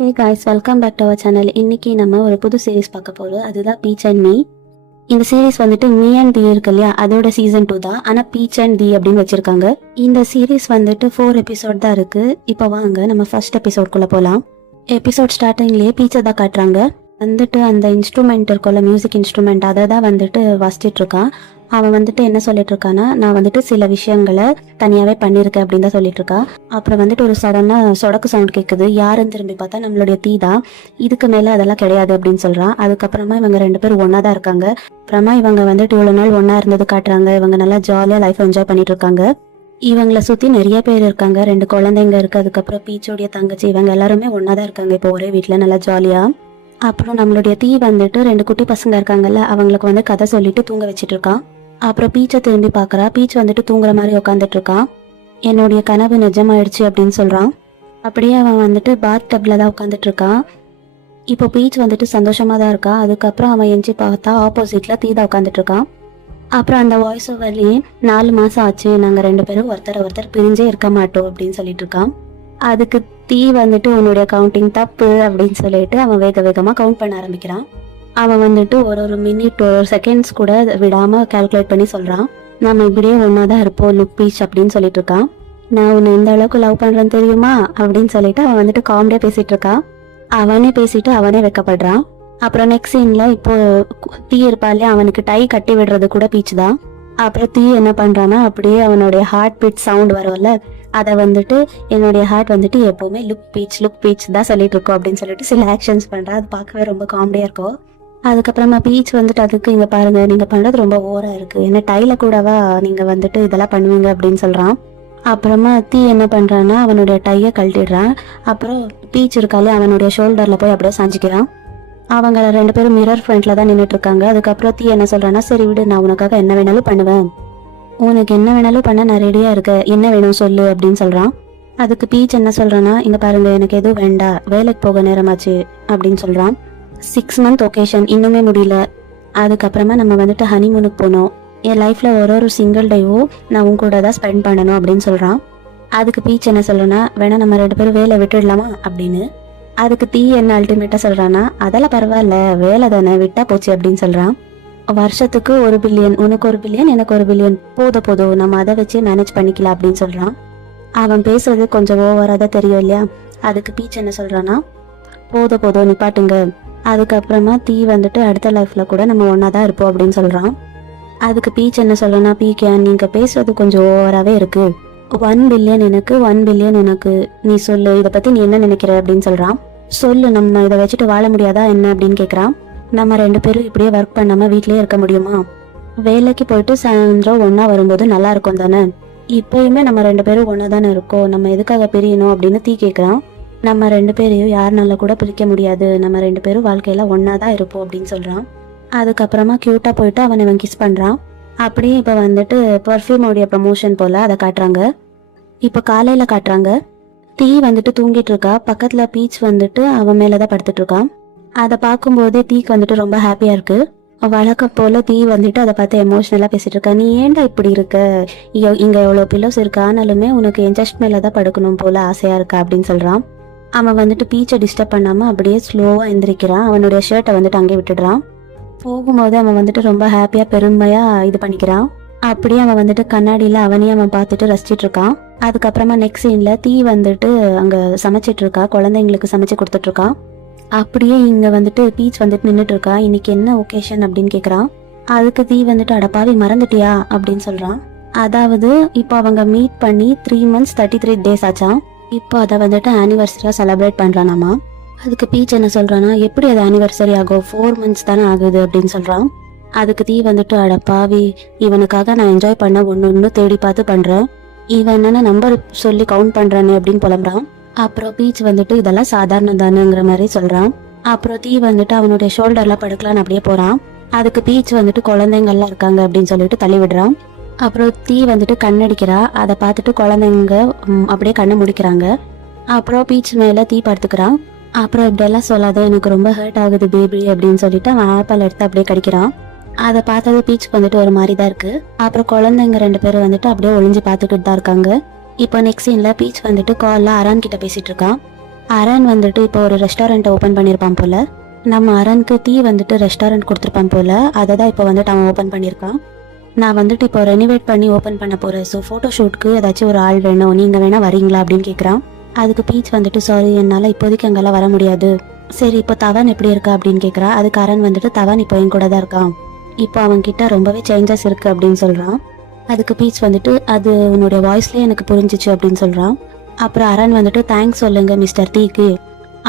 Hey guys, welcome back to our channel. இன்னைக்கு நம்ம ஒரு புது சீரீஸ் பார்க்க போகிறோம். அதுதான் பீச் அண்ட் மீ. இந்த சீரீஸ் வந்துட்டு மீ அண்ட் தி இருக்கு இல்லையா, அதோட சீசன் 2 தான். ஆனால் பீச் அண்ட் தி அப்படின்னு வச்சிருக்காங்க. இந்த சீரீஸ் வந்துட்டு 4 எபிசோட் தான் இருக்கு. இப்போ வாங்க நம்ம ஃபர்ஸ்ட் எபிசோட்குள்ளே போகலாம். எபிசோட் ஸ்டார்டிங்லேயே பீச்சை தான் காட்டுறாங்க. வந்துட்டு அந்த இன்ஸ்ட்ருமெண்ட் இருக்கும்ல, மியூசிக் இன்ஸ்ட்ருமெண்ட், அதை தான் வந்துட்டு வாசிச்சிட்டு இருக்கான். அவன் வந்துட்டு என்ன சொல்லிட்டு இருக்கான்னா, நான் வந்துட்டு சில விஷயங்களை தனியாவே பண்ணியிருக்கேன் அப்படின்னு தான் சொல்லிட்டு இருக்கா. அப்புறம் வந்துட்டு ஒரு சடனா சொடக்கு சவுண்ட் கேட்குது. யாருன்னு திரும்பி பார்த்தா நம்மளுடைய தீ தான். இதுக்கு மேல அதெல்லாம் கிடையாது அப்படின்னு சொல்றான். அதுக்கப்புறமா இவங்க 2 பேரும் ஒன்னா தான் இருக்காங்க. அப்புறமா இவங்க வந்துட்டு இவ்வளவு நாள் ஒன்னா இருந்தது காட்டுறாங்க. இவங்க நல்லா ஜாலியா லைஃப் என்ஜாய் பண்ணிட்டு இருக்காங்க. இவங்களை சுத்தி நிறைய பேர் இருக்காங்க. 2 குழந்தைங்க இருக்கு. அதுக்கப்புறம் பீச்சோடைய தங்கச்சி, இவங்க எல்லாருமே ஒன்னா தான் இருக்காங்க இப்போ ஒரே வீட்டுல நல்லா ஜாலியா. அப்புறம் நம்மளுடைய தீ வந்துட்டு 2 குட்டி பசங்க இருக்காங்கல்ல, அவங்களுக்கு வந்து கதை சொல்லிட்டு தூங்க வச்சிட்டு இருக்கான். அப்புறம் பீச்சை திரும்பி பாக்குறா. பீச் வந்துட்டு தூங்குற மாதிரி உட்காந்துட்டு இருக்கான். என்னுடைய கனவு நிஜமாயிடுச்சு அப்படின்னு சொல்றான். அப்படியே அவன் வந்துட்டு பாத் டப்ல தான் உட்காந்துட்டு இருக்கான். இப்போ பீச் வந்துட்டு சந்தோஷமா தான் இருக்கா. அதுக்கப்புறம் அவன் எஞ்சி பார்த்தா ஆப்போசிட்ல தீ தான் உட்காந்துட்டு இருக்கான். அப்புறம் அந்த வாய்ஸ் ஓவர்லயே 4 மாசம் ஆச்சு, நாங்க 2 பேரும் ஒருத்தர் பிரிஞ்சே இருக்க மாட்டோம் அப்படின்னு சொல்லிட்டு இருக்கான். அதுக்கு தீ வந்துட்டு உன்னுடைய கவுண்டிங் தப்பு அப்படின்னு சொல்லிட்டு அவன் வேக வேகமா கவுண்ட் பண்ண ஆரம்பிக்கிறான். அவன் வந்துட்டு ஒரு மினிட் ஒரு செகண்ட்ஸ் கூட விடாம கால்குலேட் பண்ணி சொல்றான். நம்ம இப்படியே ஒன்னாதான் இருப்போம் லுக் பீச் அப்படின்னு சொல்லிட்டு இருக்கான். நான் உன்னை இந்த அளவுக்கு லவ் பண்றேன்னு தெரியுமா அப்படின்னு சொல்லிட்டு அவன் வந்துட்டு காமெடியா பேசிட்டு இருக்கான். அவனே பேசிட்டு அவனே வெக்கப்படுறான். அப்புறம் நெக்ஸ்ட் சீன்ல இப்போ தீ இருப்பாலே, அவனுக்கு டை கட்டி விடுறது கூட பீச் தான். அப்புறம் தீ என்ன பண்றான்னா, அப்படியே அவனுடைய ஹார்ட் பீட் சவுண்ட் வரும்ல, அதை வந்துட்டு என்னுடைய ஹார்ட் வந்துட்டு எப்பவுமே லுக் பீச் தான் சொல்லிட்டு இருக்கோம் அப்படின்னு சொல்லிட்டு சில ஆக்ஷன்ஸ் பண்றா. அது பார்க்கவே ரொம்ப காமெடியா இருக்கும். அதுக்கப்புறமா பீச் வந்துட்டு அதுக்கு இங்க பாருங்க, நீங்க பண்றது ரொம்ப ஓவரா இருக்கு, என்ன டைல கூடவா நீங்க வந்துட்டு இதெல்லாம் பண்ணுவீங்க அப்படின்னு சொல்றான். அப்புறமா தீ என்ன பண்றான்னா, அவனுடைய டைய கழட்டிடுறான். அப்புறம் பீச் இருக்காலே, அவனுடைய ஷோல்டர்ல போய் அப்படியே சாஞ்சிக்கிறான். அவங்க 2 பேரும் மிரர் ஃப்ரண்ட்ல தான் நின்றுட்டு இருக்காங்க. அதுக்கப்புறம் தீ என்ன சொல்றான்னா, சரி விடு, நான் உனக்காக என்ன வேணாலும் பண்ணுவேன், உனக்கு என்ன வேணாலும் பண்ண நான் ரெடியா இருக்கேன், என்ன வேணும் சொல்லு அப்படின்னு சொல்றான். அதுக்கு பீச் என்ன சொல்றான்னா, இங்க பாருங்க, எனக்கு எதுவும் வேண்டாம், வேலைக்கு போக நேரமாச்சு அப்படின்னு சொல்றான். 6 மந்த் ஒகேஷன் இன்னுமே முடியல. அதுக்கப்புறமா நம்ம வந்துட்டு ஹனிமூனுக்கு போனோம். என் லைஃப்ல ஒரு சிங்கிள் டேவும் நான் உன் கூட தான் ஸ்பெண்ட் பண்ணணும் அப்படின்னு சொல்றான். அதுக்கு பீச் என்ன சொல்றேன்னா, வேணா நம்ம 2 பேரும் வேலை விட்டுடலாமா அப்படின்னு. அதுக்கு தீ என்ன அல்டிமேட்டா சொல்றான்னா, அதெல்லாம் பரவாயில்ல, வேலை தானே, விட்டா போச்சு அப்படின்னு சொல்றான். வருஷத்துக்கு 1 பில்லியன், உனக்கு 1 பில்லியன் எனக்கு 1 பில்லியன், போதும் நம்ம அதை வச்சு மேனேஜ் பண்ணிக்கலாம் அப்படின்னு சொல்றான். அவன் பேசுறது கொஞ்சம் ஓவரா தான் தெரியும் இல்லையா. அதுக்கு பீச் என்ன சொல்றான்னா, போதும் நிப்பாட்டுங்க. அதுக்கப்புறமா தீ வந்துட்டு அடுத்த லைஃப்ல கூட நம்ம ஒன்னாதான் இருப்போம் அப்படின்னு சொல்றான். அதுக்கு பீச் என்ன சொல்றேன்னா, பீக்கே நீங்க பேசுறது கொஞ்சம் ஓவராவே இருக்கு, 1 பில்லியன் எனக்கு 1 பில்லியன் உனக்கு, நீ சொல்லு, இதை பத்தி நீ என்ன நினைக்கிற அப்படின்னு சொல்றான். சொல்லு, நம்ம இதை வச்சுட்டு வாழ முடியாதா என்ன அப்படின்னு கேக்குறான். நம்ம 2 பேரும் இப்படியே ஒர்க் பண்ணாம வீட்லயே இருக்க முடியுமா, வேலைக்கு போயிட்டு சாயந்தரம் ஒன்னா வரும்போது நல்லா இருக்கும் தானே, இப்பயுமே நம்ம 2 பேரும் ஒன்னா தானே இருக்கோம், நம்ம எதுக்காக பிரியணும் அப்படின்னு தீ கேக்குறான். நம்ம 2 பேரையும் யாருனால கூட பிரிக்க முடியாது, நம்ம 2 பேரும் வாழ்க்கையில ஒன்னாதான் இருப்போம் அப்படின்னு சொல்றான். அதுக்கப்புறமா கியூட்டா போயிட்டு அவன் கிஸ் பண்றான். அப்படியே இப்ப வந்துட்டு பர்ஃப்யூமோடைய ப்ரமோஷன் போல அதை காட்டுறாங்க. இப்ப காலையில காட்டுறாங்க. தீ வந்துட்டு தூங்கிட்டு இருக்கா. பக்கத்துல பீச் வந்துட்டு அவன் மேலதான் படுத்துட்டு இருக்கான். அதை பார்க்கும்போதே தீக்கு வந்துட்டு ரொம்ப ஹாப்பியா இருக்கு. வழக்கம் போல தீ வந்துட்டு அதை பார்த்து எமோஷனலா பேசிட்டு இருக்கா. நீ ஏன்டா இப்படி இருக்க, இங்க எவ்வளவு பில்லோஸ் இருக்கு, ஆனாலுமே உனக்கு என் செஸ்ட் மேலதான் படுக்கணும் போல ஆசையா இருக்கா அப்படின்னு சொல்றான். அவன் வந்துட்டு பீச்சை டிஸ்டர்ப் பண்ணாம அப்படியே ஸ்லோவா எந்திரிக்கிறான். அவனுடைய ஷர்ட்டை வந்துட்டு அங்கே விட்டுடுறான். போகும்போது அவன் வந்துட்டு ரொம்ப ஹாப்பியா பெருமையா இது பண்ணிக்கிறான். அப்படியே அவன் வந்துட்டு கண்ணாடியில அவனையும் அவன் பார்த்துட்டு ரசிச்சிட்டு இருக்கான். அதுக்கப்புறமா நெக்ஸ்ட் சீன்ல தீ வந்துட்டு அங்க சமைச்சிட்டு இருக்கா, குழந்தைங்களுக்கு சமைச்சு கொடுத்துட்டு இருக்கான். அப்படியே இங்க வந்துட்டு பீச் வந்துட்டு நின்றுட்டு இருக்கா. இன்னைக்கு என்ன ஒகேஷன் அப்படின்னு கேக்குறான். அதுக்கு தீ வந்துட்டு, அடப்பாவி மறந்துட்டியா அப்படின்னு சொல்றான். அதாவது இப்போ அவங்க மீட் பண்ணி 3 months 33 days ஆச்சான். இப்போ அதை வந்துட்டு ஆனிவர்சரியா செலிப்ரேட் பண்றானாமா. அதுக்கு பீச் என்ன சொல்றானா, எப்படி அது ஆனிவர்சரி ஆகும், 4 months தானே ஆகுது அப்படின்னு சொல்றான். அதுக்கு தீ வந்துட்டு, அடப்பாவி, இவனுக்காக நான் என்ஜாய் பண்ண ஒன்னு தேடி பார்த்து பண்றேன், இவன் என்னன்னா நம்பர் சொல்லி கவுண்ட் பண்றானே அப்படின்னு புலம்புறான். அப்புறம் பீச் வந்துட்டு இதெல்லாம் சாதாரணம் தானுங்கிற மாதிரி சொல்றான். அப்புறம் தீ வந்துட்டு அவனுடைய ஷோல்டர்ல படுக்கலான்னு அப்படியே போறான். அதுக்கு பீச் வந்துட்டு குழந்தைங்கள்லாம் இருக்காங்க அப்படின்னு சொல்லிட்டு தள்ளி விடுறான். அப்புறம் தீ வந்துட்டு கண்ணடிக்கிறா. அதை பார்த்துட்டு குழந்தைங்க அப்படியே கண்ணை முடிக்கிறாங்க. அப்புறம் பீச் மேல தீ படுத்துக்கிறான். அப்புறம் இப்படியெல்லாம் சொல்லாத, எனக்கு ரொம்ப ஹர்ட் ஆகுது பேபி அப்படின்னு சொல்லிட்டு அவன் ஆப்பிள் எடுத்து அப்படியே கடிக்கிறான். அதை பார்த்தது பீச்சுக்கு வந்துட்டு ஒரு மாதிரி தான் இருக்கு. அப்புறம் குழந்தைங்க 2 பேரும் வந்துட்டு அப்படியே ஒளிஞ்சு பார்த்துக்கிட்டு தான் இருக்காங்க. இப்போ நெக்ஸ்ட் சீன்ல பீச் வந்துட்டு கால்ல அரான் கிட்ட பேசிட்டு இருக்கான். அரண் வந்துட்டு இப்போ ஒரு ரெஸ்டாரண்ட்டை ஓப்பன் பண்ணியிருப்பான் போல. நம்ம அரண்க்கு தீ வந்துட்டு ரெஸ்டாரண்ட் கொடுத்துருப்பான் போல. அதை தான் இப்போ வந்துட்டு அவன் ஓப்பன் பண்ணியிருக்கான். நான் வந்துட்டு இப்போ ரெனிவேட் பண்ணி ஓப்பன் பண்ண போகிறேன். ஸோ ஃபோட்டோ ஷூட்க்கு ஏதாச்சும் ஒரு ஆள் வேணும், நீங்கள் வேணால் வரீங்களா அப்படின்னு கேட்குறான். அதுக்கு பீச் வந்துட்டு சாரி என்னால் இப்போதைக்கு அங்கெல்லாம் வர முடியாது. சரி இப்போ தவன் எப்படி இருக்கா அப்படின்னு கேட்குறா. அதுக்கு அரண் வந்துட்டு தவன் இப்போ என் கூட தான் இருக்கான், இப்போ அவன்கிட்ட ரொம்பவே சேஞ்சஸ் இருக்குது அப்படின்னு சொல்கிறான். அதுக்கு பீச் வந்துட்டு அது உன்னுடைய வாய்ஸ்லேயே எனக்கு புரிஞ்சிச்சு அப்படின்னு சொல்கிறான். அப்புறம் அரண் வந்துட்டு தேங்க்ஸ் சொல்லுங்க மிஸ்டர் தீக்கு,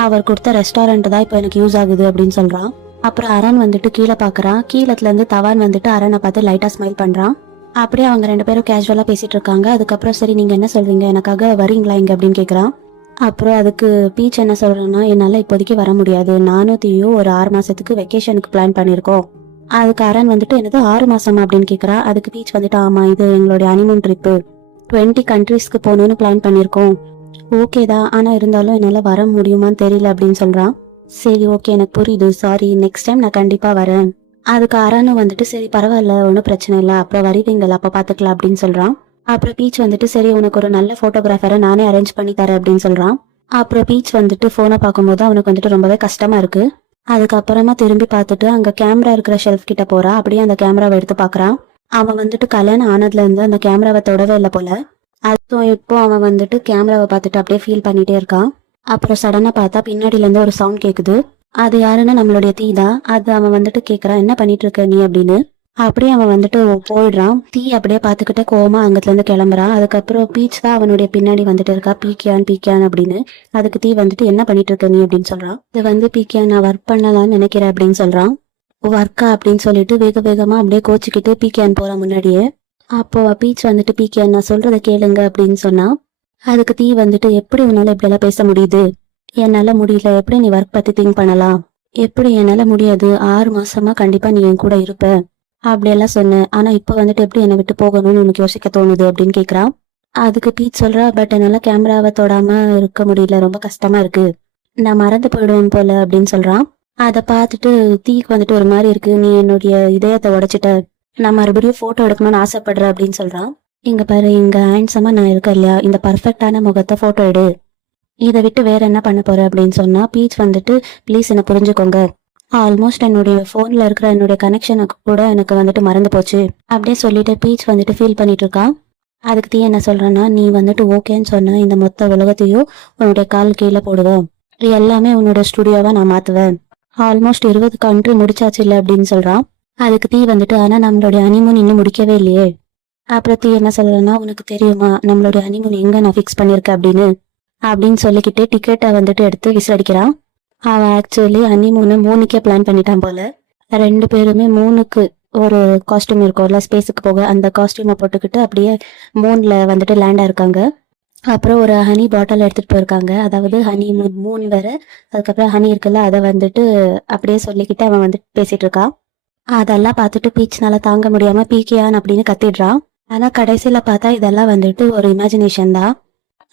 அவர் கொடுத்த ரெஸ்டாரண்ட் தான் இப்போ எனக்கு யூஸ் ஆகுது அப்படின்னு சொல்கிறான். அப்புறம் அரண் வந்துட்டு கீழே பார்க்குறான். கீழத்துலேருந்து தவான் வந்துட்டு அரனை பார்த்து லைட்டாக ஸ்மைல் பண்ணுறான். அப்படியே அவங்க 2 பேரும் கேஷுவலாக பேசிகிட்டு இருக்காங்க. அதுக்கப்புறம் சரி நீங்கள் என்ன சொல்கிறீங்க, எனக்காக வரீங்களா இங்கே அப்படின்னு கேட்குறான். அப்புறம் அதுக்கு பீச் என்ன சொல்கிறேன்னா, என்னால் இப்போதைக்கு வர முடியாது, நானும் தீயும் ஒரு 6 மாதத்துக்கு வெக்கேஷனுக்கு பிளான் பண்ணியிருக்கோம். அதுக்கு அரண் வந்துட்டு என்னது 6 மாதமா அப்படின்னு கேட்குறா. அதுக்கு பீச் வந்துட்டு ஆமாம், இது எங்களுடைய ஹனிமூன் ட்ரிப்பு, 20 கண்ட்ரீஸ்க்கு போகணுன்னு பிளான் பண்ணியிருக்கோம். ஓகே தான், ஆனால் இருந்தாலும் என்னால் வர முடியுமான்னு தெரியல அப்படின்னு சொல்கிறான். சரி ஓகே எனக்கு புரியுது, சாரி, நெக்ஸ்ட் டைம் நான் கண்டிப்பாக வரேன். அதுக்கு அரணு வந்துட்டு சரி பரவாயில்ல, ஒன்றும் பிரச்சனை இல்லை, அப்புறம் வருவீங்களா அப்போ பார்த்துக்கலாம் அப்படின்னு சொல்கிறான். அப்புறம் பீச் வந்துட்டு சரி உனக்கு ஒரு நல்ல ஃபோட்டோகிராஃபரை நானே அரேஞ்ச் பண்ணி தரேன் அப்படின்னு சொல்கிறான். அப்புறம் பீச் வந்துட்டு ஃபோனை பார்க்கும்போது அவனுக்கு வந்துட்டு ரொம்பவே கஷ்டமாக இருக்குது. அதுக்கப்புறமா திரும்பி பார்த்துட்டு அங்கே கேமரா இருக்கிற ஷெல்ஃப் கிட்ட போகிறான். அப்படியே அந்த கேமராவை எடுத்து பார்க்குறான். அவன் வந்துட்டு கல்யாணம் ஆனதுலேருந்து அந்த கேமராவை தொடவே இல்லை போல. அதுவும் இப்போ அவன் வந்துட்டு கேமராவை பார்த்துட்டு அப்படியே ஃபீல் பண்ணிகிட்டே இருக்கான். அப்புறம் சடனாக பார்த்தா பின்னாடியிலேருந்து ஒரு சவுண்ட் கேட்குது. அது யாருன்னா நம்மளுடைய தீ தான். அது அவன் வந்துட்டு கேட்குறான், என்ன பண்ணிட்டு இருக்க நீ அப்படின்னு. அப்படியே அவன் வந்துட்டு போயிடுறான். தீ அப்படியே பார்த்துக்கிட்டே கோவமா அங்கத்துலேருந்து கிளம்புறான். அதுக்கப்புறம் பீச் தான் அவனுடைய பின்னாடி வந்துட்டு இருக்கா, பீக்கியான் பீக்கியான் அப்படின்னு. அதுக்கு தீ வந்துட்டு என்ன பண்ணிட்டு இருக்க நீ அப்படின்னு சொல்றான். இது வந்து பீக்கியான் நான் ஒர்க் பண்ணலாம்னு நினைக்கிறேன் அப்படின்னு சொல்றான். ஒர்க்கா அப்படின்னு சொல்லிட்டு வேக வேகமா அப்படியே கோச்சிக்கிட்டு பீக்கியான் போறான் முன்னாடியே. அப்போ பீச் வந்துட்டு பீக்கியான் நான் சொல்றதை கேளுங்க அப்படின்னு சொன்னா. அதுக்கு தீ வந்துட்டு எப்படி உன்னால இப்படி எல்லாம் பேச முடியுது, என்னால முடியல, எப்படி நீ ஒர்க் பத்தி திங்க் பண்ணலாம், எப்படி என்னால முடியாது, 6 மாசமா கண்டிப்பா நீ என் கூட இருப்ப அப்படியெல்லாம் சொன்னேன், ஆனா இப்ப வந்துட்டு எப்படி என்னை விட்டு போகணும்னு உனக்கு யோசிக்க தோணுது அப்படின்னு கேக்குறான். அதுக்கு பீச் சொல்றா, பட் என்னால கேமராவை தொடாம இருக்க முடியல, ரொம்ப கஷ்டமா இருக்கு, நான் மறந்து போயிடுவேன் போல அப்படின்னு சொல்றான். அதை பார்த்துட்டு தீக்கு வந்துட்டு ஒரு மாதிரி இருக்கு, நீ என்னுடைய இதயத்தை உடைச்சிட்ட, நான் மறுபடியும் போட்டோ எடுக்கணும்னு ஆசைப்படுறேன் அப்படின்னு சொல்றான். இங்க பாரு, இங்க ஹேண்ட்ஸமா நான் இருக்கேன் இல்லையா, இந்த பர்ஃபெக்டான முகத்தை போட்டோ எடு, இதை விட்டு வேற என்ன பண்ண போற அப்படின்னு சொன்னா. பீச் வந்துட்டு ப்ளீஸ் என்ன புரிஞ்சுக்கோங்க, ஆல்மோஸ்ட் என்னுடைய ஃபோன்ல இருக்கிற என்னுடைய கனெக்ஷனுக்கு கூட எனக்கு வந்துட்டு மறந்து போச்சு அப்படியே சொல்லிட்டு பீச் வந்துட்டு ஃபீல் பண்ணிட்டு இருக்கான். அதுக்கு தீ என்ன சொல்றேன்னா, நீ வந்துட்டு ஓகேன்னு சொன்னா இந்த மொத்த உலகத்தையும் உன்னுடைய கால் கீழே போடுவேன், எல்லாமே உன்னோட ஸ்டுடியோவா நான் மாத்துவேன், ஆல்மோஸ்ட் 20 கண்ட்ரி முடிச்சாச்சு இல்லை அப்படின்னு சொல்றான். அதுக்கு தீ வந்துட்டு ஆனா நம்மளுடைய ஹனிமூன் இன்னும் முடிக்கவே இல்லையே. அப்புறம் தீ என்ன சொல்றேன்னா, உனக்கு தெரியுமா நம்மளுடைய ஹனிமூன் எங்க நான் ஃபிக்ஸ் பண்ணிருக்கேன் அப்படின்னு சொல்லிக்கிட்டே டிக்கெட்டை வந்துட்டு எடுத்து விசாரிக்கிறான். அவன் ஆக்சுவலி ஹனிமூனை 3க்கே பிளான் பண்ணிட்டான் போல. 2 பேருமே 3க்கு ஒரு காஸ்டியூம் இருக்கும்ல ஸ்பேஸுக்கு போக, அந்த காஸ்டியூமை போட்டுக்கிட்டு அப்படியே மூன்ல வந்துட்டு லேண்டா இருக்காங்க. அப்புறம் ஒரு ஹனி பாட்டில் எடுத்துட்டு போயிருக்காங்க, அதாவது ஹனி மூன் வேற, அதுக்கப்புறம் ஹனி இருக்குல்ல அதை வந்துட்டு அப்படியே சொல்லிக்கிட்டு அவன் வந்துட்டு பேசிட்டு இருக்கான். அதெல்லாம் பார்த்துட்டு பீச்னால தாங்க முடியாம பீக்கியான் அப்படின்னு கத்திடுறான். ஆனா கடைசியில பார்த்தா இதெல்லாம் வந்துட்டு ஒரு இமேஜினேஷன் தான்.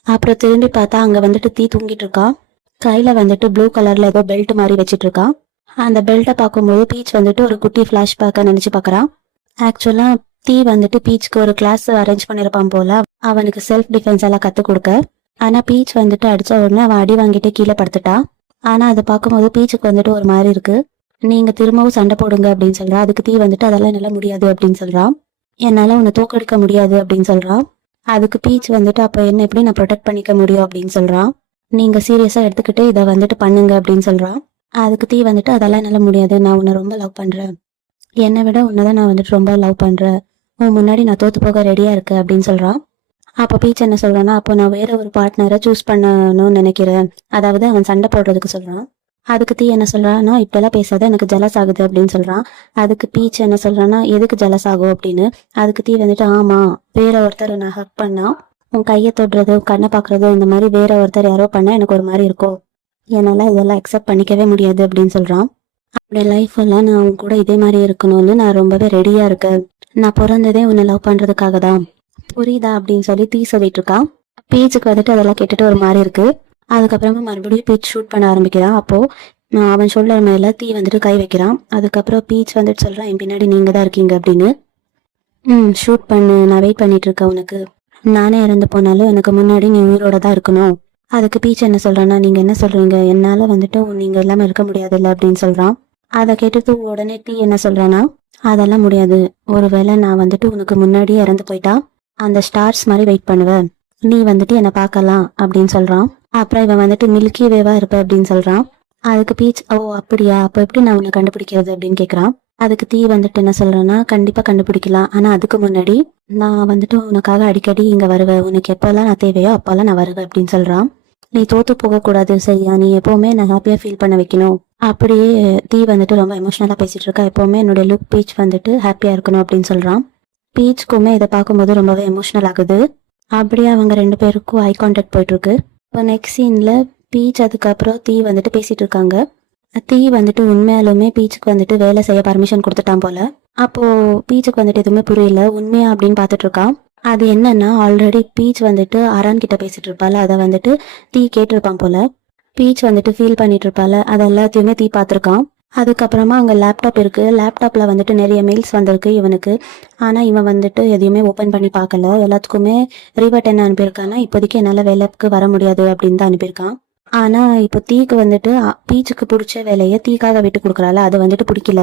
அப்புறம் திரும்பி பார்த்தா அங்க வந்துட்டு தீ தூங்கிட்டு இருக்கான். கையில வந்துட்டு ப்ளூ கலர்ல ஏதோ பெல்ட் மாதிரி வச்சிட்டு இருக்கான். அந்த பெல்ட்டை பார்க்கும்போது பீச் வந்துட்டு ஒரு குட்டி ஃபிளாஷ்பேக்கை நினைச்சு பாக்குறான். ஆக்சுவலா தீ வந்துட்டு பீச்சுக்கு ஒரு கிளாஸ் அரேஞ்ச் பண்ணிருப்பான் போல, அவனுக்கு செல்ஃப் டிஃபென்ஸ் எல்லாம் கத்து கொடுக்க. ஆனா பீச் வந்துட்டு அடிச்ச உடனே அவன் அடி வாங்கிட்டு கீழே படுத்துட்டான். ஆனா அதை பார்க்கும்போது பீச்சுக்கு வந்துட்டு ஒரு மாதிரி இருக்கு. நீங்க திரும்பவும் சண்டை போடுங்க அப்படின்னு சொல்றான். அதுக்கு தீ வந்துட்டு அதெல்லாம் என்னால முடியாது அப்படின்னு சொல்றான். என்னால உன்னை தோக்கடிக்க முடியாது அப்படின்னு சொல்றான். அதுக்கு பீச் வந்துட்டு அப்ப என்ன எப்படி நான் ப்ரொடெக்ட் பண்ணிக்க முடியும் அப்படின்னு சொல்றான். நீங்க சீரியஸா எடுத்துக்கிட்டு இதை வந்துட்டு பண்ணுங்க அப்படின்னு சொல்றான். அதுக்கு தீ வந்துட்டு அதெல்லாம் என்னால முடியாது, நான் உன்னை ரொம்ப லவ் பண்றேன், என்னை விட உன்னதான் நான் வந்துட்டு ரொம்ப லவ் பண்றேன், உன் முன்னாடி நான் தோத்து போக ரெடியா இருக்கு அப்படின்னு சொல்றான். அப்ப பீச் என்ன சொல்றான்னா, அப்போ நான் வேற ஒரு பார்ட்னரை சூஸ் பண்ணணும்னு நினைக்கிறேன், அதாவது அவன் சண்டை போடுறதுக்கு சொல்றான். அதுக்கு தீ என்ன சொல்றான்னா, இப்பெல்லாம் பேசாத, எனக்கு ஜலஸ் ஆகுது அப்படின்னு சொல்றான். அதுக்கு பீச் என்ன சொல்றான்னா, எதுக்கு ஜலஸ் ஆகும் அப்படின்னு. அதுக்கு தீ வந்துட்டு ஆமா, வேற ஒருத்தர் நான் ஹக் பண்ணா உன் கையை தொடுறது கண்ணை பாக்குறதோ இந்த மாதிரி வேற ஒருத்தர் யாரோ பண்ணா எனக்கு ஒரு மாதிரி இருக்கும், என்னால இதெல்லாம் அக்செப்ட் பண்ணிக்கவே முடியாது அப்படின்னு சொல்றான். அப்படி லைஃப் எல்லாம் நான் உன் கூட இதே மாதிரி இருக்கணும்னு நான் ரொம்பவே ரெடியா இருக்கேன், நான் பிறந்ததே உன்னை லவ் பண்றதுக்காக தான், புரியுதா அப்படின்னு சொல்லி தீ சொல்லிட்டு இருக்கான். பீச்சுக்கு வந்துட்டு அதெல்லாம் கேட்டுட்டு ஒரு மாதிரி இருக்கு. அதுக்கப்புறமா மறுபடியும் பீச் ஷூட் பண்ண ஆரம்பிக்கிறான். அப்போ அவன் ஷோல்டர் மேல தீ வந்துட்டு கை வைக்கிறான். அதுக்கப்புறம் பீச் வந்துட்டு சொல்றான், என் பின்னாடி நீங்க தான் இருக்கீங்க அப்படின்னு. ஷூட் பண்ணு, நான் வெயிட் பண்ணிட்டு இருக்கேன் உனக்கு, நானே இறந்து போனாலும் எனக்கு முன்னாடி நீ உயிரோட தான் இருக்கணும், அதுக்கு பீச் என்ன சொல்றான்னா, நீங்க என்ன சொல்றீங்க, என்னால வந்துட்டு நீங்க இல்லாம இருக்க முடியாதுல்ல அப்படின்னு சொல்றான். அதை கேட்டுட்டு உடனே டீ என்ன சொல்றானா, அதெல்லாம் முடியாது, ஒருவேளை நான் வந்துட்டு உனக்கு முன்னாடியே இறந்து போயிட்டா அந்த ஸ்டார்ஸ் மாதிரி வெயிட் பண்ணுவேன், நீ வந்துட்டு என்ன பார்க்கலாம் அப்படின்னு சொல்றான். அப்புறம் இவன் வந்துட்டு மில்கி வேவா இருப்ப அப்படின்னு சொல்றான். அதுக்கு பீச், ஓ அப்படியா, அப்ப எப்படி நான் உன்னை கண்டுபிடிக்கிறது அப்படின்னு கேக்குறான். அதுக்கு தீ வந்துட்டு என்ன சொல்றான்னா, கண்டிப்பா கண்டுபிடிக்கலாம், ஆனா அதுக்கு முன்னாடி நான் வந்துட்டு உனக்காக அடிக்கடி இங்க வருவேன், உனக்கு எப்பெல்லாம் நான் தேவையோ அப்பெல்லாம் நான் வருவேன் அப்படின்னு சொல்றான். நீ தோத்து போக கூடாது சரியா, நீ எப்பவுமே நான் ஹாப்பியா ஃபீல் பண்ண வைக்கணும். அப்படியே தீ வந்துட்டு ரொம்ப எமோஷனலா பேசிட்டு இருக்கா. எப்பவுமே என்னுடைய லுக் பீச் வந்துட்டு ஹாப்பியா இருக்கணும் அப்படின்னு சொல்றான். பீச்சுக்குமே இதை பார்க்கும்போது ரொம்பவே எமோஷனல் ஆகுது. அப்படியே அவங்க 2 பேருக்கும் ஐ கான்டாக்ட் போயிட்டு இருக்கு. இப்போ நெக்ஸ்ட் சீன்ல பீச் அதுக்கப்புறம் தீ வந்துட்டு பேசிட்டு இருக்காங்க. தீ வந்துட்டு உண்மையாலுமே பீச்சுக்கு வந்துட்டு வேலை செய்ய பர்மிஷன் கொடுத்துட்டான் போல. அப்போ பீச்சுக்கு வந்துட்டு எதுவுமே புரியல, உண்மையா அப்படின்னு பார்த்துட்டு இருக்கான். அது என்னன்னா, ஆல்ரெடி பீச் வந்துட்டு அரான் கிட்ட பேசிட்டு இருப்பால, அதை வந்துட்டு தீ கேட்டிருப்பான் போல. பீச் வந்துட்டு ஃபீல் பண்ணிட்டு இருப்பால, அது எல்லாத்தையுமே தீ பார்த்துருக்கான். அதுக்கப்புறமா அங்கே லேப்டாப் இருக்கு. லேப்டாப்ல வந்துட்டு நிறைய மெயில்ஸ் வந்திருக்கு இவனுக்கு. ஆனா இவன் வந்துட்டு எதையுமே ஓப்பன் பண்ணி பார்க்கல. எல்லாத்துக்குமே ரிவர்ட் என்ன அனுப்பியிருக்கான்னா, இப்போதைக்கு என்னால் வேலைக்கு வர முடியாது அப்படின்னு தான் அனுப்பியிருக்கான். ஆனா இப்போ தீக்கு வந்துட்டு பீச்சுக்கு பிடிச்ச வேலையை தீக்காக விட்டு கொடுக்குறாள், அது வந்துட்டு பிடிக்கல.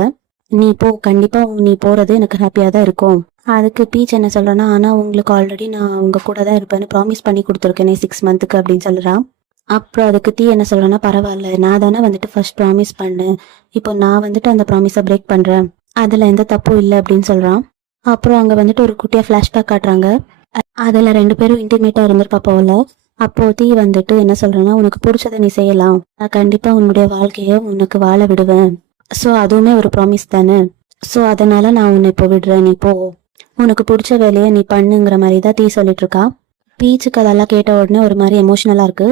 நீ போ, கண்டிப்பா நீ போறது எனக்கு ஹாப்பியா தான் இருக்கும். அதுக்கு பீச் என்ன சொல்றேன்னா, ஆனா உங்களுக்கு ஆல்ரெடி நான் உங்க கூட தான் இருப்பேன்னு ப்ராமிஸ் பண்ணி கொடுத்துருக்கேனே 6 மந்த்துக்கு அப்படின்னு சொல்றான். அப்புறம் அதுக்கு தீ என்ன சொல்றேன்னா, பரவாயில்ல, நான் தானே வந்துட்டு ஃபர்ஸ்ட் ப்ராமிஸ் பண்ணேன், இப்போ நான் வந்துட்டு அந்த ப்ராமிஸை பிரேக் பண்றேன், அதுல எந்த தப்பும் இல்லை அப்படின்னு சொல்றான். அப்புறம் அங்க வந்துட்டு ஒரு குட்டியா ஃபிளாஷ்பேக் காட்டுறாங்க. அதுல 2 பேரும் இன்டிமேட்டா இருந்திருப்பா போல. அப்போ தீ வந்துட்டு என்ன சொல்றேன்னா, உனக்கு பிடிச்சதை நீ செய்யலாம், நான் கண்டிப்பா உன்னுடைய வாழ்க்கைய உனக்கு வாழ விடுவேன், ஸோ அதுவுமே ஒரு ப்ராமிஸ் தானே, ஸோ அதனால நான் உன்னை இப்போ விடுறேன், நீ போ, உனக்கு பிடிச்ச வேலையை நீ பண்ணுங்கிற மாதிரி தான் தீ சொல்லிட்டு இருக்கா. பீச்சுக்கு அதெல்லாம் கேட்ட உடனே ஒரு மாதிரி எமோஷனலா இருக்கு.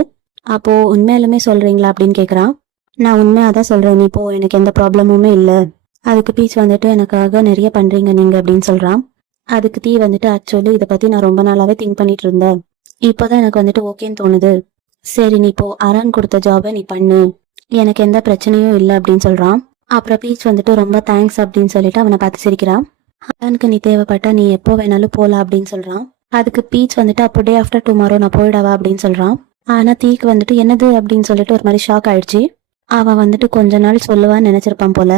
அப்போ உண்மையாலுமே சொல்றீங்களா அப்படின்னு கேக்குறான். நான் உண்மையாதான் சொல்றேன், நீ போ, எனக்கு எந்த ப்ராப்ளமுமே இல்லை. அதுக்கு பீச் வந்துட்டு எனக்காக நிறைய பண்றீங்க நீங்க அப்படின்னு சொல்றான். அதுக்கு தீ வந்துட்டு, ஆக்சுவலி இதை பத்தி நான் ரொம்ப நாளாவே திங்க் பண்ணிட்டு இருந்தேன், இப்போதான் எனக்கு வந்துட்டு ஓகேன்னு தோணுது, சரி நீ போ, அரான் கொடுத்த ஜாபை நீ பண்ணு, எனக்கு எந்த பிரச்சனையும் இல்லை அப்படின்னு சொல்றான். அப்புறம் பீச் வந்துட்டு ரொம்ப தேங்க்ஸ் அப்படின்னு சொல்லிட்டு அவனை பார்த்து சிரிக்கிறான். அரானுக்கு நீ தேவைப்பட்டா நீ எப்போ வேணாலும் போலாம் அப்படின்னு சொல்றான். அதுக்கு பீச் வந்துட்டு, அப்போ டே ஆஃப்டர் டுமாரோ நான் போயிடவா அப்படின்னு சொல்றான். ஆனா தீக்கு வந்துட்டு என்னது அப்படின்னு சொல்லிட்டு ஒரு மாதிரி ஷாக் ஆயிடுச்சு. அவன் வந்துட்டு கொஞ்ச நாள் சொல்லுவான்னு நினைச்சிருப்பான் போல.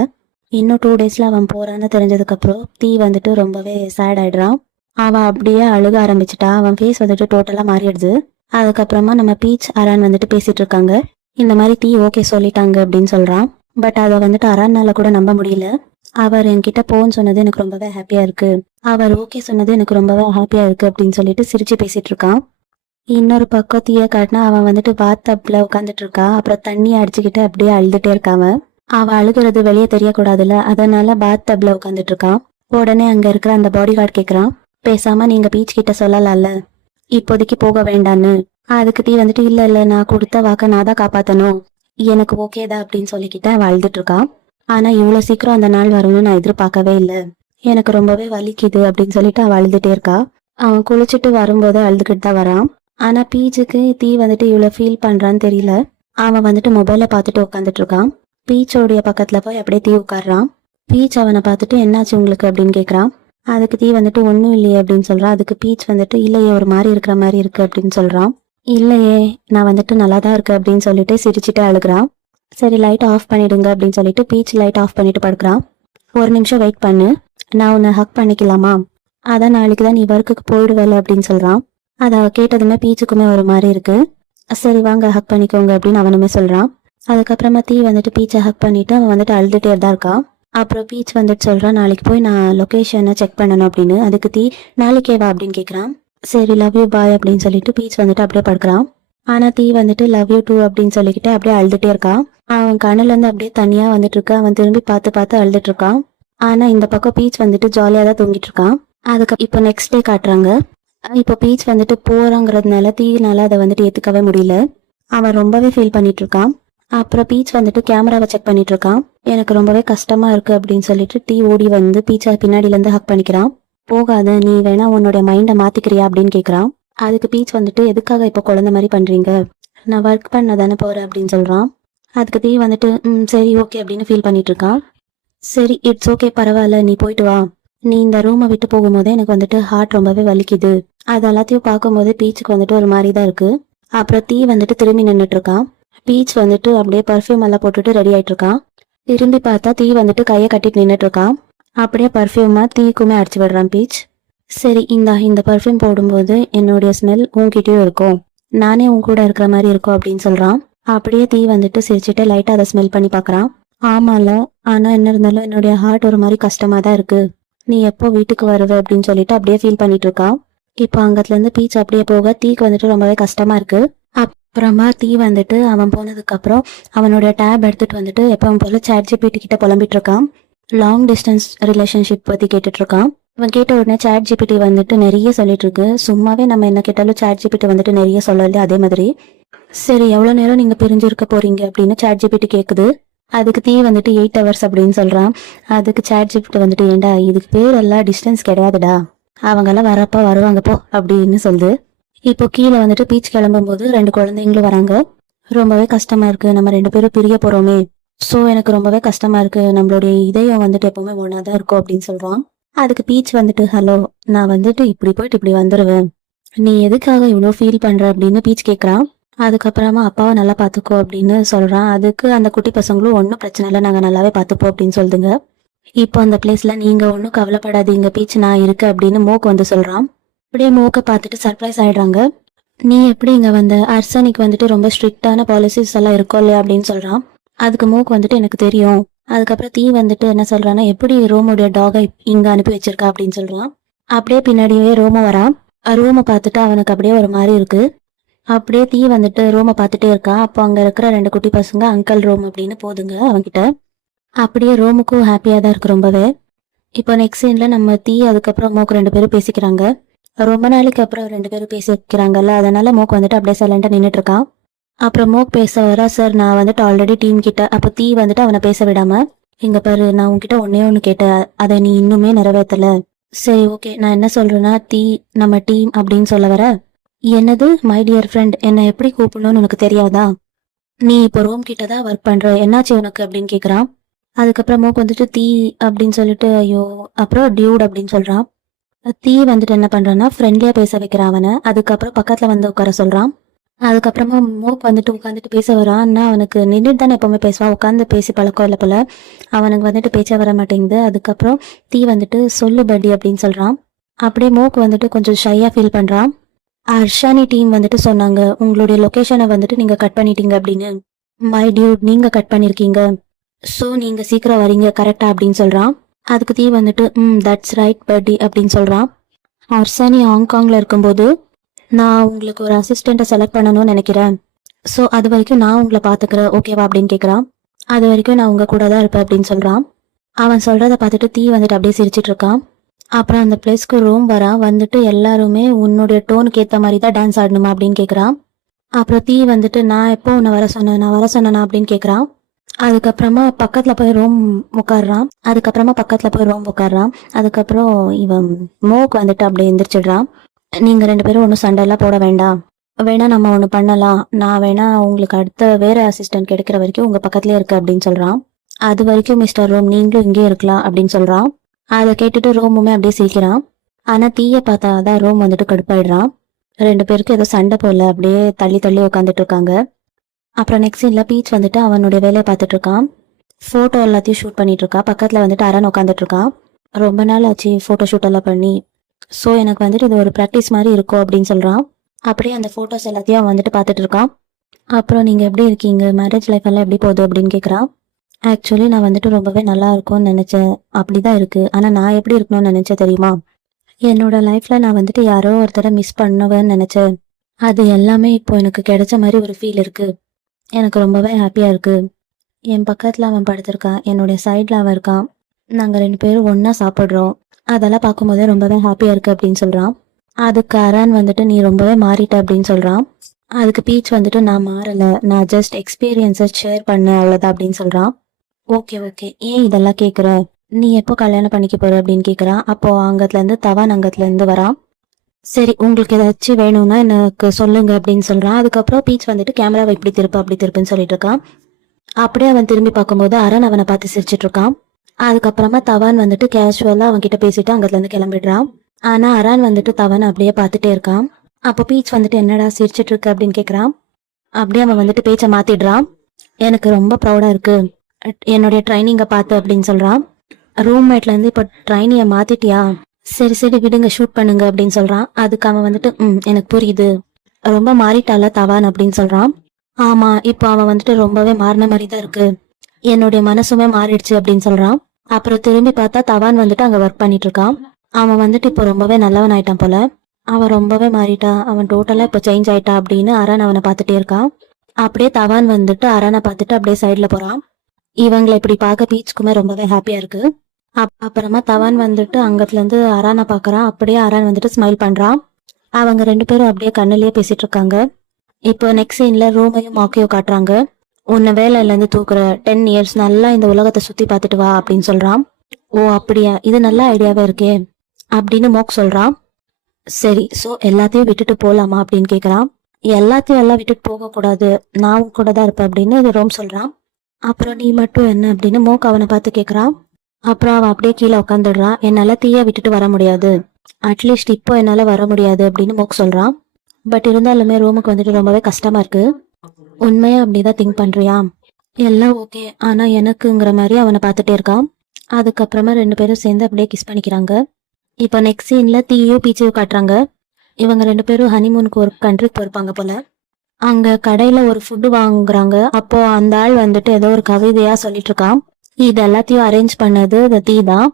இன்னும் 2 டேஸ்ல அவன் போறான்னு தெரிஞ்சதுக்கு அப்புறம் தீ வந்துட்டு ரொம்பவே சேட் ஆயிடுறான். அவன் அப்படியே அழுக ஆரம்பிச்சுட்டா. அவன் ஃபேஸ் வந்துட்டு டோட்டலா மாறிடுது. அதுக்கப்புறமா நம்ம பீச் அரான் வந்துட்டு பேசிட்டு இருக்காங்க. இந்த மாதிரி தீ ஓகே சொல்லிட்டாங்க அப்படின்னு சொல்றான். பட் அதை வந்துட்டு அரான்னால கூட நம்ப முடியல. அவர் என்கிட்ட போன்னு சொன்னது எனக்கு ரொம்பவே ஹாப்பியா இருக்கு, அவர் ஓகே சொன்னது எனக்கு ரொம்பவே ஹாப்பியா இருக்கு அப்படின்னு சொல்லிட்டு சிரிச்சு பேசிட்டு இருக்கான். இன்னொரு பக்கம் தீய காட்டினா அவன் வந்துட்டு பாத் டப்ல உட்காந்துட்டு இருக்கா. அப்புறம் தண்ணியை அடிச்சுக்கிட்டு அப்படியே அழுதுட்டே இருக்காம. அவன் அழுகிறது வெளியே தெரியக்கூடாதுல்ல, அதனால பாத் டப்ல உட்காந்துட்டு இருக்கான். உடனே அங்க இருக்கிற அந்த பாடி கார்டு கேக்குறான், பேசாம நீங்க பீச் கிட்ட சொல்லலாம்ல இப்போதைக்கு போக வேண்டான்னு. அதுக்கு தீ வந்துட்டு, இல்ல இல்ல, நான் கொடுத்த வாக்க நான் தான் காப்பாத்தணும், எனக்கு ஓகேதா அப்படின்னு சொல்லிக்கிட்டு அவன் அழுதுட்டு இருக்கான். ஆனா இவ்வளவு சீக்கிரம் அந்த நாள் வரும்னு நான் எதிர்பார்க்கவே இல்லை, எனக்கு ரொம்பவே வலிக்குது அப்படின்னு சொல்லிட்டு அவன் அழுதுட்டே இருக்கா. அவன் குளிச்சுட்டு வரும்போது அழுதுகிட்டு தான் வரான். ஆனா பீச்சுக்கு தீ வந்துட்டு இவ்வளவு ஃபீல் பண்றான்னு தெரியல. அவன் வந்துட்டு மொபைலை பார்த்துட்டு உட்காந்துட்டு இருக்கான். பீச்சோடைய பக்கத்துல போய் அப்படியே தீ உட்காடுறான். பீச் அவனை பார்த்துட்டு, என்னாச்சு உங்களுக்கு அப்படின்னு கேக்குறான். அதுக்கு தீ வந்துட்டு ஒன்னும் இல்லையே அப்படின்னு சொல்றான். அதுக்கு பீச் வந்துட்டு, இல்லையே ஒரு மாதிரி இருக்கிற மாதிரி இருக்கு அப்படின்னு சொல்றான். இல்லையே, நான் வந்துட்டு நல்லா தான் இருக்கு அப்படின்னு சொல்லிட்டு சிரிச்சுட்டு அழுகுறான். சரி லைட் ஆஃப் பண்ணிடுங்க அப்படின்னு சொல்லிட்டு பீச் லைட் ஆஃப் பண்ணிட்டு படுக்கிறான். ஒரு நிமிஷம் வெயிட் பண்ணு, நான் உன்னை ஹக் பண்ணிக்கலாமா, அதான் நாளைக்கு தான் நீ ஒர்க்குக்கு போயிடுவேல அப்படின்னு சொல்றான். அதை கேட்டதுமே பீச்சுக்குமே ஒரு மாதிரி இருக்கு. சரி வாங்க ஹக் பண்ணிக்கோங்க அப்படின்னு அவனுமே சொல்றான். அதுக்கப்புறமா தீ வந்துட்டு பீச்சை ஹக் பண்ணிட்டு அவன் வந்துட்டு அழுதுட்டே தான் இருக்கான். அப்புறம் பீச் வந்துட்டு சொல்றான், நாளைக்கு போய் நான் லொகேஷனை செக் பண்ணணும் அப்படின்னு. அதுக்கு தீ, நாளைக்கே வா அப்படின்னு கேட்குறான். சரி லவ் யூ பாய் அப்படின்னு சொல்லிட்டு பீச் வந்துட்டு அப்படியே படுக்கிறான். ஆனா தீ வந்துட்டு லவ் யூ டூ அப்படின்னு சொல்லிக்கிட்டு அப்படியே அழுதுட்டே இருக்கான். அவன் கண்ணுல இருந்து அப்படியே தனியா வந்துட்டு இருக்கு. அவன் திரும்பி பார்த்து பார்த்து அழுதுட்டு இருக்கான். ஆனா இந்த பக்கம் பீச் வந்துட்டு ஜாலியா தான் தூங்கிட்டு இருக்கான். அதுக்கு இப்போ நெக்ஸ்ட் டே காட்டுறாங்க. இப்போ பீச் வந்துட்டு போறாங்கிறதுனால தீனால அதை வந்துட்டு ஏத்துக்கவே முடியல. அவன் ரொம்பவே ஃபீல் பண்ணிட்டு இருக்கான். அப்புறம் பீச் வந்துட்டு கேமராவை செக் பண்ணிட்டு இருக்கான். எனக்கு ரொம்பவே கஷ்டமா இருக்கு அப்படின்னு சொல்லிட்டு தீ ஓடி வந்து பீச்சை பின்னாடில இருந்து ஹக் பண்ணிக்கிறான். போகாத, நீ வேணா உன்னோட மைண்டை மாத்திக்கிறியா அப்படின்னு கேக்குறான். அதுக்கு பீச் வந்துட்டு, எதுக்காக இப்போ குழந்தை மாதிரி பண்றீங்க, நான் ஒர்க் பண்ண தானே போறேன் அப்படின்னு சொல்றான். அதுக்கு தீ வந்துட்டு சரி ஓகே அப்படின்னு ஃபீல் பண்ணிட்டு இருக்கான். சரி இட்ஸ் ஓகே, பரவாயில்ல, நீ போயிட்டு வா, நீ இந்த ரூமை விட்டு போகும்போதே எனக்கு வந்துட்டு ஹார்ட் ரொம்பவே வலிக்குது, அது எல்லாத்தையும் பார்க்கும்போது பீச்சுக்கு வந்துட்டு ஒரு மாதிரி தான் இருக்கு. அப்புறம் தீ வந்துட்டு திரும்பி நின்றுட்டு இருக்கான். பீச் வந்துட்டு அப்படியே பர்ஃப்யூம் எல்லாம் போட்டுட்டு ரெடி ஆயிட்டு இருக்கான். திரும்பி பார்த்தா தீ வந்துட்டு கையை கட்டிட்டு நின்றுட்டு இருக்கான். அப்படியே பர்ஃப்யூமா தீக்குமே அடிச்சு விடுறான் பீச். சரி இந்த பர்ஃப்யூம் போடும்போது என்னுடைய ஸ்மெல் உன்கிட்டயும் இருக்கும், நானே உன் கூட இருக்கிற மாதிரி இருக்கும் அப்படின்னு சொல்றான். அப்படியே தீ வந்துட்டு சிரிச்சுட்டு லைட்டா அதை ஸ்மெல் பண்ணி பாக்குறான். ஆமால, ஆனா என்ன இருந்தாலும் என்னுடைய ஹார்ட் ஒரு மாதிரி கஷ்டமா தான் இருக்கு, நீ எப்போ வீட்டுக்கு வருவ அப்படின்னு சொல்லிட்டு அப்படியே ஃபீல் பண்ணிட்டு இருக்கான். இப்போ அங்கத்துல இருந்து பீச் அப்படியே போக தீக்கு வந்துட்டு ரொம்பவே கஷ்டமா இருக்கு. அப்புறமா தீ வந்துட்டு அவன் போனதுக்கு அப்புறம் அவனோட டேப் எடுத்துட்டு வந்துட்டு எப்பவும் போல ChatGPT கிட்ட புலம்பிட்டு இருக்கான். லாங் டிஸ்டன்ஸ் ரிலேஷன்ஷிப் பத்தி கேட்டுட்டு இருக்கான். அவன் கேட்ட உடனே ChatGPT வந்துட்டு நிறைய சொல்லிட்டு இருக்கு. சும்மாவே நம்ம என்ன கேட்டாலும் ChatGPT வந்துட்டு நிறைய சொல்லல. அதே மாதிரி சரி எவ்வளவு நேரம் நீங்க பிரிஞ்சிருக்க போறீங்க அப்படின்னு ChatGPT கேக்குது. அதுக்கு தீ வந்துட்டு 8 hours அப்படின்னு சொல்றான். அதுக்கு ChatGPT வந்துட்டு ஏண்டா இதுக்கு பேர் எல்லாம் டிஸ்டன்ஸ் கிடையாதுடா, அவங்க எல்லாம் வரப்ப வருவாங்க போ அப்படின்னு சொல்லுது. இப்போ கீழே வந்துட்டு பீச் கிளம்பும் போது 2 குழந்தைங்களும் வராங்க. ரொம்பவே கஷ்டமா இருக்கு, நம்ம 2 பேரும் பிரிய போறோமே, சோ எனக்கு ரொம்பவே கஷ்டமா இருக்கு, நம்மளுடைய இதயம் வந்துட்டு எப்பவுமே ஒன்னாதான் இருக்கும் அப்படின்னு சொல்றான். அதுக்கு பீச் வந்துட்டு ஹலோ, நான் வந்துட்டு இப்படி போயிட்டு இப்படி வந்துருவேன், நீ எதுக்காக இவ்வளோ ஃபீல் பண்ற அப்படின்னு பீச் கேக்குறான். அதுக்கப்புறமா அப்பாவை நல்லா பாத்துக்கோ அப்படின்னு சொல்றான். அதுக்கு அந்த குட்டி பசங்களும் ஒன்றும் பிரச்சனை இல்லை, நாங்க நல்லாவே பாத்துப்போம் அப்படின்னு சொல்லுதுங்க. இப்போ அந்த பிளேஸ்ல நீங்க ஒன்றும் கவலைப்படாதீங்க பீச், நான் இருக்கேன் அப்படின்னு மோக் வந்து சொல்றான். அப்படியே மோக்க பார்த்துட்டு சர்ப்ரைஸ் ஆயிடுறாங்க. நீ எப்படி இங்க வந்த, அர்சனிக்கு வந்துட்டு ரொம்ப ஸ்ட்ரிக்டான பாலிசிஸ் எல்லாம் இருக்கும் இல்லையா அப்படின்னு சொல்றான். அதுக்கு மோக் வந்துட்டு எனக்கு தெரியும். அதுக்கப்புறம் தீ வந்துட்டு என்ன சொல்றான்னா, எப்படி ரோமோடைய டாகை இங்க அனுப்பி வச்சிருக்கா அப்படின்னு சொல்றான். அப்படியே பின்னாடியே ரோமோ வரான். ரோமை பார்த்துட்டு அவனுக்கு அப்படியே ஒரு மாதிரி இருக்கு. அப்படியே தீ வந்துட்டு ரோமை பார்த்துட்டே இருக்கா. அப்போ அங்க இருக்கிற 2 குட்டி பசங்க அங்கிள் ரோம் அப்படின்னு போதுங்க அவன்கிட்ட. அப்படியே ரோமுக்கும் ஹாப்பியா தான் இருக்கு ரொம்பவே. இப்போ நெக்ஸ்ட் சீன்ல நம்ம தீ அதுக்கப்புறம் மோக் 2 பேரும் பேசிக்கிறாங்க. ரொம்ப நாளைக்கு அப்புறம் 2 பேரும் பேசிக்கிறாங்கல்ல, அதனால மோக் வந்துட்டு அப்படியே சைலண்டா நின்றுட்டு இருக்கான். அப்புறம் மோக் பேச வரா, சார் நான் வந்துட்டு ஆல்ரெடி டீம் கிட்ட. அப்போ தீ வந்துட்டு அவனை பேச விடாம, இங்க பாரு நான் உன்கிட்ட ஒன்னே ஒண்ணு கேட்டேன், அதை நீ இன்னுமே நிறைவேற்றல. சரி ஓகே, நான் என்ன சொல்றேன்னா தீ, நம்ம டீம் அப்படின்னு சொல்ல வர. என்னது மை டியர் ஃப்ரெண்ட், என்னை எப்படி கூப்பிடணும்னு உனக்கு தெரியாதா, நீ இப்போ ரோம் கிட்ட தான் ஒர்க் பண்ற, என்னாச்சு உனக்கு அப்படின்னு கேக்குறான். அதுக்கப்புறம் மோக் வந்துட்டு தீ அப்படின்னு சொல்லிட்டு ஐயோ, அப்புறம் டியூட் அப்படின்னு சொல்றான். தீ வந்துட்டு என்ன பண்றான்னா ஃப்ரெண்ட்லியா பேச வைக்கிறான் அவனை. அதுக்கப்புறம் பக்கத்துல வந்து உட்கார சொல்றான். அதுக்கப்புறமா மோக் வந்துட்டு உட்காந்துட்டு பேச வரான்னா, அவனுக்கு நின்றுட்டு தானே எப்பவுமே பேசுவான், உட்காந்து பேசி பழக்கம் இல்லை போல, அவனுக்கு வந்துட்டு பேச்ச வர மாட்டேங்குது. அதுக்கப்புறம் தீ வந்துட்டு சொல்லு பட்டி அப்படின்னு சொல்றான். அப்படியே மோக் வந்துட்டு கொஞ்சம் ஷையா ஃபீல் பண்றான். அர்ஷானி டீம் வந்துட்டு சொன்னாங்க உங்களுடைய லொகேஷனை வந்துட்டு நீங்க கட் பண்ணிட்டீங்க அப்படின்னு. மை டியூட், நீங்க கட் பண்ணிருக்கீங்க, சோ நீங்க சீக்கிரம் வரீங்க கரெக்டா அப்படின்னு சொல்றான். அதுக்கு தீ வந்துட்டு தட்ஸ் ரைட் பட்டி அப்படின்னு சொல்றான். அர்ஷானி ஹாங்காங்ல இருக்கும்போது நான் உங்களுக்கு ஒரு அசிஸ்டண்ட்டை செலக்ட் பண்ணணும்னு நினைக்கிறேன், ஸோ அது வரைக்கும் நான் உங்களை பார்த்துக்கிறேன் ஓகேவா அப்படின்னு கேட்குறான். அது வரைக்கும் நான் உங்க கூட தான் இருப்பேன் அப்படின்னு சொல்றான். அவன் சொல்றத பார்த்துட்டு தீ வந்துட்டு அப்படியே சிரிச்சிட்டு இருக்கான். அப்புறம் அந்த பிளேஸ்க்கு ரூம் வரான். வந்துட்டு எல்லாருமே உன்னுடைய டோனுக்கு ஏற்ற மாதிரி தான் டான்ஸ் ஆடணுமா அப்படின்னு கேட்குறான். அப்புறம் தீ வந்துட்டு நான் எப்போ உன்னை வர சொன்னேனா அப்படின்னு கேட்குறான். அதுக்கப்புறமா பக்கத்துல போய் ரோம் உட்காடுறான். அதுக்கப்புறம் இவன் மோக் வந்துட்டு அப்படியே எந்திரிச்சிடுறான். நீங்க 2 பேரும் ஒன்றும் சண்டைலாம் போட வேண்டாம், வேணா நம்ம ஒன்று பண்ணலாம், நான் வேணா உங்களுக்கு அடுத்த வேற அசிஸ்டன்ட் கிடைக்கிற வரைக்கும் உங்க பக்கத்துலயே இருக்கு அப்படின்னு சொல்றான். அது வரைக்கும் மிஸ்டர் ரோம் நீங்களும் இங்கே இருக்கலாம் அப்படின்னு சொல்றான். அதை கேட்டுட்டு ரோமுமே அப்படியே சிரிக்கிறான். ஆனா தீய பார்த்தாதான் ரோம் வந்துட்டு கடுப்பாயிடுறான். 2 பேருக்கும் ஏதோ சண்டை போல அப்படியே தள்ளி தள்ளி உட்காந்துட்டு இருக்காங்க. அப்புறம் நெக்ஸ்ட் சீன்ல பீச் வந்துட்டு அவனுடைய வேலையை பார்த்துட்டு இருக்கான். போட்டோ எல்லாத்தையும் ஷூட் பண்ணிட்டு இருக்கா. பக்கத்துல வந்துட்டு அரண் உட்காந்துட்டு இருக்கான். ரொம்ப நாள் ஆச்சு போட்டோ ஷூட் எல்லாம் பண்ணி, ஸோ எனக்கு வந்துட்டு இது ஒரு ப்ராக்டிஸ் மாதிரி இருக்கும் அப்படின்னு சொல்றான். அப்படியே அந்த போட்டோஸ் எல்லாத்தையும் அவன் வந்துட்டு பார்த்துட்டு இருக்கான். அப்புறம் நீங்க எப்படி இருக்கீங்க, மேரேஜ் லைஃப் எல்லாம் எப்படி போகுது அப்படின்னு கேட்குறான். ஆக்சுவலி நான் வந்துட்டு ரொம்பவே நல்லா இருக்கும்னு நினைச்சேன், அப்படிதான் இருக்கு, ஆனா நான் எப்படி இருக்கணும்னு நினைச்சேன் தெரியுமா, என்னோட லைஃப்ல நான் வந்துட்டு யாரோ ஒருத்தரை மிஸ் பண்ணுவேன்னு நினைச்சேன், அது எல்லாமே இப்போ எனக்கு கிடைச்ச மாதிரி ஒரு ஃபீல் இருக்கு, எனக்கு ரொம்பவே ஹாப்பியா இருக்கு. என் பக்கத்துல அவன் படுத்திருக்கான், என்னுடைய சைட்ல அவன் இருக்கான், நாங்க 2 பேரும் ஒன்னா சாப்பிடுறோம், அதெல்லாம் பார்க்கும்போதே ரொம்பவே ஹாப்பியா இருக்கு அப்படின்னு சொல்றான். அதுக்கு அரான் வந்துட்டு நீ ரொம்பவே மாறிட்ட அப்படின்னு சொல்றான். அதுக்கு பீச் வந்துட்டு நான் மாறல, நான் ஜஸ்ட் எக்ஸ்பீரியன்ஸை ஷேர் பண்ணேன் அவ்வளவுதான் அப்படின்னு சொல்றான். ஓகே ஓகே, ஏன் இதெல்லாம் கேக்குற, நீ எப்போ கல்யாணம் பண்ணிக்க போற அப்படின்னு கேக்குறான். அப்போ அங்கத்துல இருந்து தவான் அங்கத்துல இருந்து வரான். சரி உங்களுக்கு ஏதாச்சும் வேணும்னா எனக்கு சொல்லுங்க அப்படின்னு சொல்றான். அதுக்கப்புறம் பீச் வந்துட்டு கேமராவை இப்படி திருப்பு அப்படி திருப்புன்னு சொல்லிட்டு இருக்கான். அப்படியே அவன் திரும்பி பார்க்கும்போது அரண் அவனை பார்த்து சிரிச்சிட்டு இருக்கான். அதுக்கப்புறமா தவான் வந்துட்டு கேஷுவலா அவன் கிட்ட பேசிட்டு அங்கத்துல இருந்து கிளம்பிடுறான். ஆனா அரான் வந்துட்டு தவான் அப்படியே பார்த்துட்டே இருக்கான். அப்போ பீச் வந்துட்டு என்னடா சிரிச்சிட்டு இருக்கு அப்படின்னு கேக்குறான். அப்படியே அவன் வந்துட்டு பேச்சை மாத்திடுறான். எனக்கு ரொம்ப ப்ரௌடா இருக்கு என்னுடைய ட்ரைனிங்கை பார்த்து அப்படின்னு சொல்றான். ரூம்மேட்ல இருந்து இப்போ ட்ரைனியை மாத்திட்டியா, சரி சரி விடுங்க ஷூட் பண்ணுங்க அப்படின்னு சொல்றான். அதுக்கு அவன் வந்துட்டு எனக்கு புரியுது, ரொம்ப மாறிட்டால தவான் அப்படின்னு சொல்றான். ஆமா, இப்போ அவன் வந்துட்டு ரொம்பவே மாறின மாதிரி தான் இருக்கு, என்னுடைய மனசுமே மாறிடுச்சு அப்படின்னு சொல்றான். அப்புறம் திரும்பி பார்த்தா தவான் வந்துட்டு அங்க ஒர்க் பண்ணிட்டு இருக்கான். அவன் வந்துட்டு இப்போ ரொம்பவே நல்லவன் ஆயிட்டான் போல, அவன் ரொம்பவே மாறிட்டான், அவன் டோட்டலா இப்போ சேஞ்ச் ஆயிட்டா அப்படின்னு அரண் அவனை பார்த்துட்டே இருக்கான். அப்படியே தவான் வந்துட்டு அரணை பார்த்துட்டு அப்படியே சைட்ல போறான். இவங்களை இப்படி பார்க்க பீச்சுக்குமே ரொம்பவே ஹாப்பியா இருக்கு. அப்புறமா தவான் வந்துட்டு அங்கத்துல இருந்து அரானை பாக்குறான். அப்படியே அரான் வந்துட்டு ஸ்மைல் பண்றான். அவங்க 2 பேரும் அப்படியே கண்ணுலயே பேசிட்டு இருக்காங்க. இப்போ நெக்ஸ்ட் சீன்ல ரோமையும் மாக்கியோ காட்டுறாங்க. உன்னை வேலையில இருந்து தூக்குற 10 இயர்ஸ் நல்லா இந்த உலகத்தை சுத்தி பார்த்துட்டு வா அப்படின்னு சொல்றான். ஓ அப்படியா, இது நல்ல ஐடியாவே இருக்கே அப்படின்னு மோக் சொல்றான். சரி, சோ எல்லாத்தையும் விட்டுட்டு போலாமா அப்படின்னு கேக்குறான். எல்லாத்தையும் எல்லாம் விட்டுட்டு போக கூடாது, நான் கூட தான் இருப்பேன் அப்படின்னு ரோம் சொல்றான். அப்புறம் நீ மட்டும் என்ன அப்படின்னு மோக் அவனை பார்த்து கேக்குறான். அப்புறம் அவன் அப்படியே கீழே உட்காந்துடுறான். என்னால தீயா விட்டுட்டு வர முடியாது, அட்லீஸ்ட் இப்போ என்னால வர முடியாது அப்படின்னு மோக் சொல்றான். பட் இருந்தாலுமே ரோமுக்கு வந்துட்டு ரொம்பவே கஷ்டமா இருக்கு. உண்மையா அப்படிதான் திங்க் பண்றியா, எல்லாம் ஓகே ஆனா எனக்குங்கிற மாதிரி அவனை பார்த்துட்டே இருக்கான். அதுக்கப்புறமா 2 பேரும் சேர்ந்து அப்படியே கிஸ் பண்ணிக்கிறாங்க. இப்போ நெக்ஸ்ட் சீன்ல தீயோ பீச்சையோ காட்டுறாங்க. இவங்க 2 பேரும் ஹனிமூனுக்கு ஒரு கண்ட்ரிக்கு போயிருப்பாங்க போல. அங்க கடையில ஒரு ஃபுட்டு வாங்குறாங்க. அப்போ அந்த ஆள் வந்துட்டு ஏதோ ஒரு கவிதையா சொல்லிட்டு இருக்கான். இது எல்லாத்தையும் அரேஞ்ச் பண்ணது தீ தான்.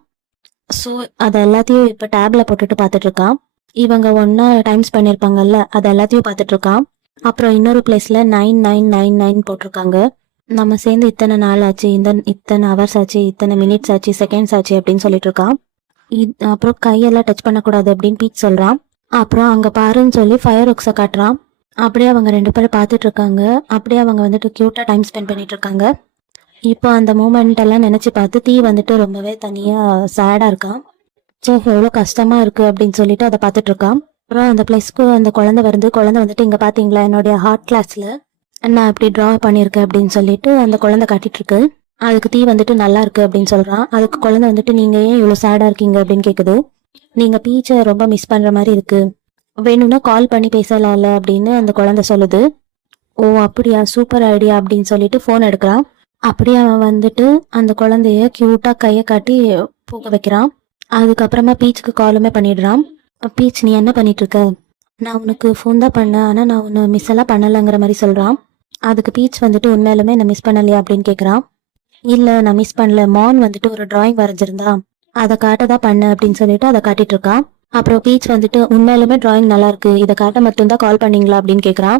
ஸோ அது எல்லாத்தையும் இப்ப டேப்ல போட்டுட்டு பார்த்துட்டு இருக்கான். இவங்க ஒன்னா டைம்ஸ் பண்ணிருப்பாங்கல்ல, அது எல்லாத்தையும் பார்த்துட்டு இருக்கான். அப்புறம் இன்னொரு பிளேஸ்ல 9999 போட்டிருக்காங்க. நம்ம சேர்ந்து இத்தனை நாள் ஆச்சு, இத்தனை ஹவர்ஸ் ஆச்சு, இத்தனை மினிட்ஸ் ஆச்சு, செகண்ட்ஸ் ஆச்சு அப்படின்னு சொல்லிட்டு இருக்கான். அப்புறம் கையெல்லாம் டச் பண்ணக்கூடாது அப்படின்னு பீச் சொல்றான். அப்புறம் அங்க பாருன்னு சொல்லி ஃபயர் ஒர்க்ஸை காட்டுறான். அப்படியே அவங்க 2 பேரும் பார்த்துட்டு இருக்காங்க. அப்படியே அவங்க வந்துட்டு கியூட்டா டைம் ஸ்பெண்ட் பண்ணிட்டு இருக்காங்க. இப்போ அந்த மூமெண்ட் எல்லாம் நினைச்சு பார்த்து தீ வந்துட்டு ரொம்பவே தனியா சேடா இருக்கான். சே எவ்வளவு கஷ்டமா இருக்கு அப்படின்னு சொல்லிட்டு அதை பார்த்துட்டு இருக்கான். அப்புறம் அந்த பிளேஸ்க்கு அந்த குழந்தை வந்துட்டு இங்க பாத்தீங்களா என்னுடைய ஹார்ட் கிளாஸ்ல நான் இப்படி டிரா பண்ணிருக்கேன் அப்படின்னு சொல்லிட்டு அந்த குழந்தை காட்டிட்டு இருக்கு. அதுக்கு தீ வந்துட்டு நல்லா இருக்கு அப்படின்னு சொல்றான். அதுக்கு குழந்தை வந்துட்டு நீங்க ஏன் இவ்வளவு சேடா இருக்கீங்க அப்படின்னு கேக்குது. நீங்க பீச்சை ரொம்ப மிஸ் பண்ற மாதிரி இருக்கு, வேணும்னா கால் பண்ணி பேசலாம்ல அப்படின்னு அந்த குழந்தை சொல்லுது. ஓ அப்படியா, சூப்பர் ஐடியா அப்படின்னு சொல்லிட்டு போன் எடுக்கிறான். அப்படியே அவன் வந்துட்டு அந்த குழந்தைய கியூட்டா கைய காட்டி போக வைக்கிறான். அதுக்கப்புறமா பீச்சுக்கு காலுமே பண்ணிடுறான். பீச் நீ என்ன பண்ணிட்டு இருக்க, நான் உனக்கு ஃபோன் தான் பண்ணேன் ஆனா நான் உன்னை மிஸ் எல்லாம் பண்ணலங்கிற மாதிரி சொல்றான். அதுக்கு பீச் வந்துட்டு உண்மையிலுமே நான் மிஸ் பண்ணலையா அப்படின்னு கேக்குறான். இல்ல நான் மிஸ் பண்ணல, மான் வந்துட்டு ஒரு டிராயிங் வரைஞ்சிருந்தா அதை காட்டதான் பண்ண அப்படின்னு சொல்லிட்டு அதை காட்டிட்டு இருக்கான். அப்புறம் பீச் வந்துட்டு உண்மையிலுமே டிராயிங் நல்லா இருக்கு, இதை காட்ட மட்டும்தான் கால் பண்ணீங்களா அப்படின்னு கேக்குறான்.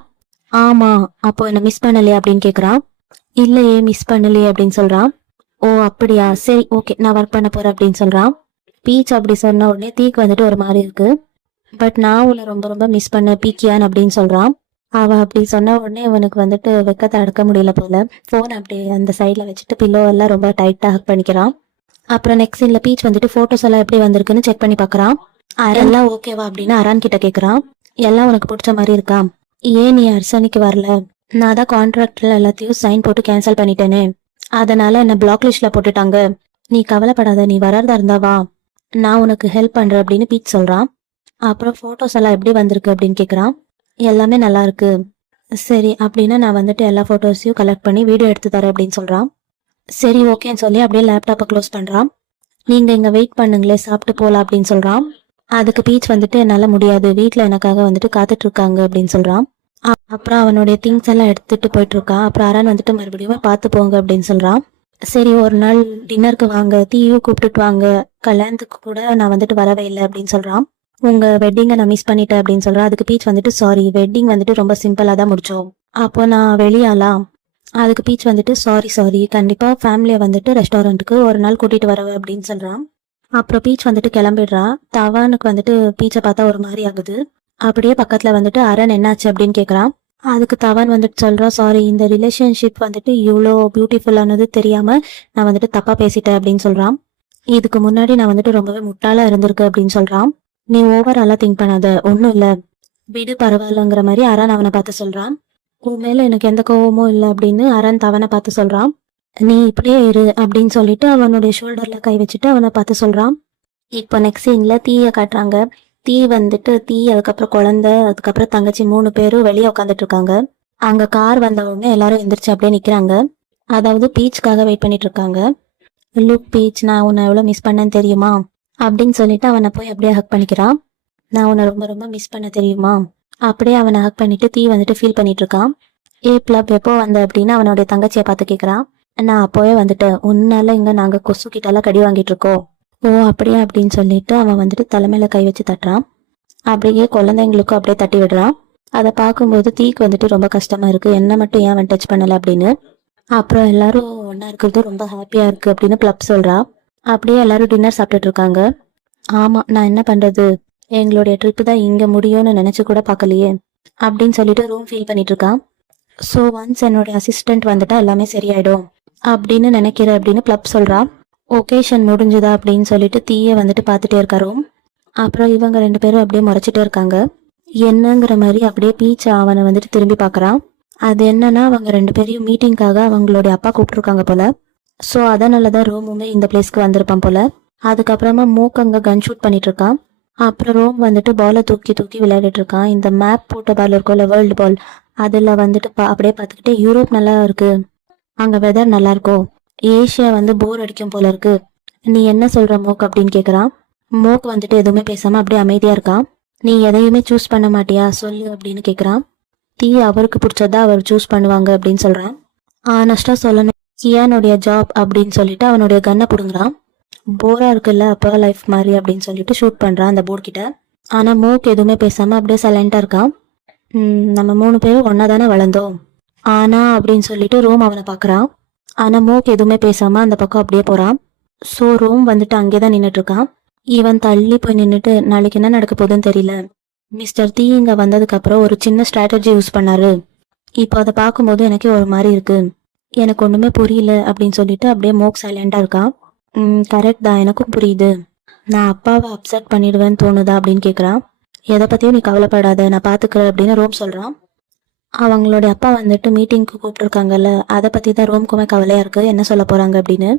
ஆமா, அப்போ என்ன மிஸ் பண்ணலையா அப்படின்னு கேக்குறான். இல்லையே மிஸ் பண்ணலையே அப்படின்னு சொல்றான். ஓ அப்படியா, சரி ஓகே நான் ஒர்க் பண்ண போறேன் அப்படின்னு சொல்றான். பீச் அப்படி சொன்ன உடனே தீக்கு வந்துட்டு ஒரு மாதிரி இருக்கு. பட் நான் உன்னை ரொம்ப ரொம்ப மிஸ் பண்ண பீக்கியான் அப்படின்னு சொல்றான். அவ அப்படி சொன்ன உடனே அவனுக்கு வந்துட்டு வெக்கத்தை அடக்க முடியல போல. போன் அப்படி அந்த சைட்ல வச்சுட்டு பில்லோ எல்லாம் ரொம்ப டைட்டா ஹக் பண்ணிக்கிறான். அப்புறம் நெக்ஸ்ட் சீன்ல பீச் வந்துட்டு போட்டோஸ் எல்லாம் எப்படி வந்திருக்குன்னு செக் பண்ணி பாக்குறான். எல்லாம் ஓகேவா அப்படின்னு அரான் கிட்ட கேக்குறான். எல்லாம் உனக்கு பிடிச்ச மாதிரி இருக்கா, ஏன் நீ அரசனிக்கு வரல, நான் தான் கான்ட்ராக்ட்ல எல்லாத்தையும் சைன் போட்டு கேன்சல் பண்ணிட்டேனே, அதனால என்ன பிளாக் லிஸ்ட்ல போட்டுட்டாங்க, நீ கவலைப்படாத, நீ வர்றதா இருந்தா வா, நான் உனக்கு ஹெல்ப் பண்றேன் அப்படின்னு பீச் சொல்றான். அப்புறம் போட்டோஸ் எல்லாம் எப்படி வந்திருக்கு அப்படின்னு கேக்குறான். எல்லாமே நல்லா இருக்கு, சரி அப்படின்னா நான் வந்துட்டு எல்லா போட்டோஸையும் கலெக்ட் பண்ணி வீடியோ எடுத்து தரேன் அப்படின்னு சொல்றான். சரி ஓகேன்னு சொல்லி அப்படியே லேப்டாப்பை க்ளோஸ் பண்றான். நீங்க இங்க வெயிட் பண்ணுங்களே, சாப்பிட்டு போலாம் அப்படின்னு சொல்றான். அதுக்கு பீச் வந்துட்டு என்னால முடியாது, வீட்டுல எனக்காக வந்துட்டு காத்துட்டு இருக்காங்க அப்படின்னு சொல்றான். அப்புறம் அவனுடைய திங்ஸ் எல்லாம் எடுத்துட்டு போயிட்டு இருக்கான். அப்புறம் அரான் வந்துட்டு மறுபடியும் பார்த்து போங்க அப்படின்னு சொல்றான். சரி ஒரு நாள் டின்னருக்கு வாங்க, தீயும் கூப்பிட்டுட்டு வாங்க, கல்யாணத்துக்கு கூட நான் வந்துட்டு வரவே இல்லை அப்படின்னு சொல்றான். உங்க வெட்டிங்கை நான் மிஸ் பண்ணிட்டேன் அப்படின்னு சொல்றான். அதுக்கு பீச் வந்துட்டு சாரி, வெட்டிங் வந்துட்டு ரொம்ப சிம்பிளா தான் முடிச்சோம், அப்போ நான் வெளியாலாம். அதுக்கு பீச் வந்துட்டு சாரி கண்டிப்பா ஃபேமிலியை வந்துட்டு ரெஸ்டாரண்ட்டுக்கு ஒரு நாள் கூட்டிட்டு வரவே அப்படின்னு சொல்றான். அப்புறம் பீச் வந்துட்டு கிளம்பிடுறா. தவானுக்கு வந்துட்டு பீச்சை பார்த்தா ஒரு மாதிரி ஆகுது. அப்படியே பக்கத்துல வந்துட்டு அரண் என்னாச்சு அப்படின்னு கேக்குறான். அதுக்கு தவான் வந்துட்டு சொல்றான், சாரி இந்த ரிலேஷன்ஷிப் வந்துட்டு இவ்வளோ பியூட்டிஃபுல்லானது தெரியாம நான் வந்துட்டு தப்பா பேசிட்டேன் அப்படின்னு சொல்றான். இதுக்கு முன்னாடி நான் வந்துட்டு ரொம்பவே முட்டாளா இருந்திருக்கு அப்படின்னு சொல்றான். நீ ஓவராலா திங்க் பண்ணாத, ஒன்னும் இல்ல, விடு பரவாயில்லங்கிற மாதிரி அரண் அவனை பார்த்து சொல்றான். உன் மேல எனக்கு எந்த கோவமும் இல்லை அப்படின்னு அரண் தவனை பார்த்து சொல்றான். நீ இப்படியே இரு அப்படின்னு சொல்லிட்டு அவனுடைய ஷோல்டர்ல கை வச்சுட்டு அவனை பார்த்து சொல்றான். இப்போ நெக்ஸ்ட் சீன்ல தீய காட்டுறாங்க. தீ வந்துட்டு அதுக்கப்புறம் குழந்தை அதுக்கப்புறம் தங்கச்சி 3 பேரும் வெளியே உட்காந்துட்டு இருக்காங்க. அங்க கார் வந்த உடனே எல்லாரும் எந்திரிச்சு அப்படியே நிக்கிறாங்க. அதாவது பீச்சுக்காக வெயிட் பண்ணிட்டு இருக்காங்க. லுக் பீச், நான் உன்னை எவ்வளவு மிஸ் பண்ணேன்னு தெரியுமா அப்படின்னு சொல்லிட்டு அவனை போய் அப்படியே ஹக் பண்ணிக்கிறான். நான் உன்னை ரொம்ப ரொம்ப மிஸ் பண்ண தெரியுமா. அப்படியே அவனை ஹக் பண்ணிட்டு தீ வந்துட்டு ஃபீல் பண்ணிட்டு இருக்கான். ஏ பிளப் எப்போ வந்த அப்படின்னு அவனுடைய தங்கச்சியை பார்த்து கேட்குறான். நான் அப்போவே வந்துட்டேன், உன்னால இங்க நாங்க கொசு கிட்டலாம் கடி வாங்கிட்டு இருக்கோம். ஓ அப்படியே அப்படின்னு சொல்லிட்டு அவன் வந்துட்டு தலைமையில கை வச்சு தட்டுறான். அப்படியே குழந்தைங்களுக்கும் அப்படியே தட்டி விடுறான். அதை பார்க்கும்போது தீக்கு வந்துட்டு ரொம்ப கஷ்டமா இருக்கு, என்ன மட்டும் ஏன் அவன் டச் பண்ணல அப்படின்னு. அப்புறம் எல்லாரும் ஒன்னா இருக்கிறது ரொம்ப ஹாப்பியா இருக்கு அப்படின்னு பிளப் சொல்றா. அப்படியே எல்லாரும் டின்னர் சாப்பிட்டுட்டு இருக்காங்க. ஆமா, நான் என்ன பண்றது, எங்களுடைய ட்ரிப் தான் இங்க முடியும்னு நினைச்சு கூட பார்க்கலையே அப்படின்னு சொல்லிட்டு ரூம் ஃபீல் பண்ணிட்டு இருக்கான். ஸோ ஒன்ஸ் என்னுடைய அசிஸ்டன்ட் வந்துட்டா எல்லாமே சரியாயிடும் அப்படின்னு நினைக்கிறேன் அப்படின்னு பிளப் சொல்றா. ஒகேஷன் முடிஞ்சுதா அப்படின்னு சொல்லிட்டு தீயை வந்துட்டு பார்த்துட்டே இருக்கா ரூம். அப்புறம் இவங்க 2 பேரும் அப்படியே முறைச்சிட்டே இருக்காங்க. என்னங்கிற மாதிரி அப்படியே பீச் அவனை வந்துட்டு திரும்பி பார்க்கறான். அது என்னன்னா அவங்க 2 பேரையும் மீட்டிங்காக அவங்களுடைய அப்பா கூப்பிட்டுருக்காங்க போல. ஸோ அதனாலதான் ரோமுமே இந்த பிளேஸ்க்கு வந்திருப்பான் போல. அதுக்கப்புறமா மூக் அங்க கன் ஷூட் பண்ணிட்டு இருக்கான். அப்புறம் ரோம் வந்துட்டு பாலை தூக்கி தூக்கி விளையாடிட்டு இருக்கான். இந்த மேப் போட்ட பால் இருக்கும்ல, வேர்ல்டு பால், அதுல வந்துட்டு அப்படியே பார்த்துக்கிட்டே யூரோப் நல்லா இருக்கு, அங்க வெதர் நல்லா இருக்கும், ஏஷியா வந்து போர் அடிக்கும் போல இருக்கு, நீ என்ன சொல்ற மோக் அப்படின்னு கேக்குறான். மோக் வந்துட்டு எதுவுமே பேசாம அப்படியே அமைதியா இருக்கான். நீ எதையுமே சூஸ் பண்ண மாட்டியா சொல்லு அப்படின்னு கேக்குறான். தீ அவருக்கு பிடிச்சதா அவர் சூஸ் பண்ணுவாங்க அப்படின்னு சொல்றான். ஆனஸ்டா சொல்லணும், கியானுடைய ஜாப் அப்படின்னு சொல்லிட்டு அவனுடைய கன்னை புடுங்குறான். போரா இருக்குல்ல அப்பா லைஃப் மாதிரி அப்படின்னு சொல்லிட்டு ஷூட் பண்றான் அந்த போர்டு கிட்ட. ஆனா மோக் எதுவுமே பேசாம அப்படியே சைலண்டா இருக்கான். நம்ம 3 பேரும் ஒன்னா தானே வளர்ந்தோம் ஆனா அப்படின்னு சொல்லிட்டு ரோம் அவனை பாக்குறான். ஆனா மோக் எதுவுமே பேசாம அந்த பக்கம் அப்படியே போறான். ஸோ ரோம் வந்துட்டு அங்கேதான் நின்றுட்டு இருக்கான். இவன் தள்ளி போய் நின்றுட்டு நாளைக்கு என்ன நடக்க போகுதுன்னு தெரியல, மிஸ்டர் தீ இங்க வந்ததுக்கு அப்புறம் ஒரு சின்ன ஸ்ட்ராட்டஜி யூஸ் பண்ணாரு, இப்போ அதை பார்க்கும்போது எனக்கே ஒரு மாதிரி இருக்கு, எனக்கு ஒண்ணுமே புரியல அப்படின்னு சொல்லிட்டு அப்படியே மோக் சைலண்டா இருக்கான். கரெக்ட் தான், எனக்கும் புரியுது, நான் அப்பாவை அப்செட் பண்ணிடுவேன்னு தோணுதா அப்படின்னு கேக்குறான். எதை பத்தியும் நீ கவலைப்படாத, நான் பாத்துக்கிறேன் அப்படின்னு ரோம் சொல்றான். அவங்களுடைய அப்பா வந்துட்டு மீட்டிங்க்கு கூப்பிட்டுருக்காங்கல்ல, அதை பத்தி தான் ரோம்க்குமே கவலையா இருக்கு, என்ன சொல்ல போறாங்க அப்படின்னு.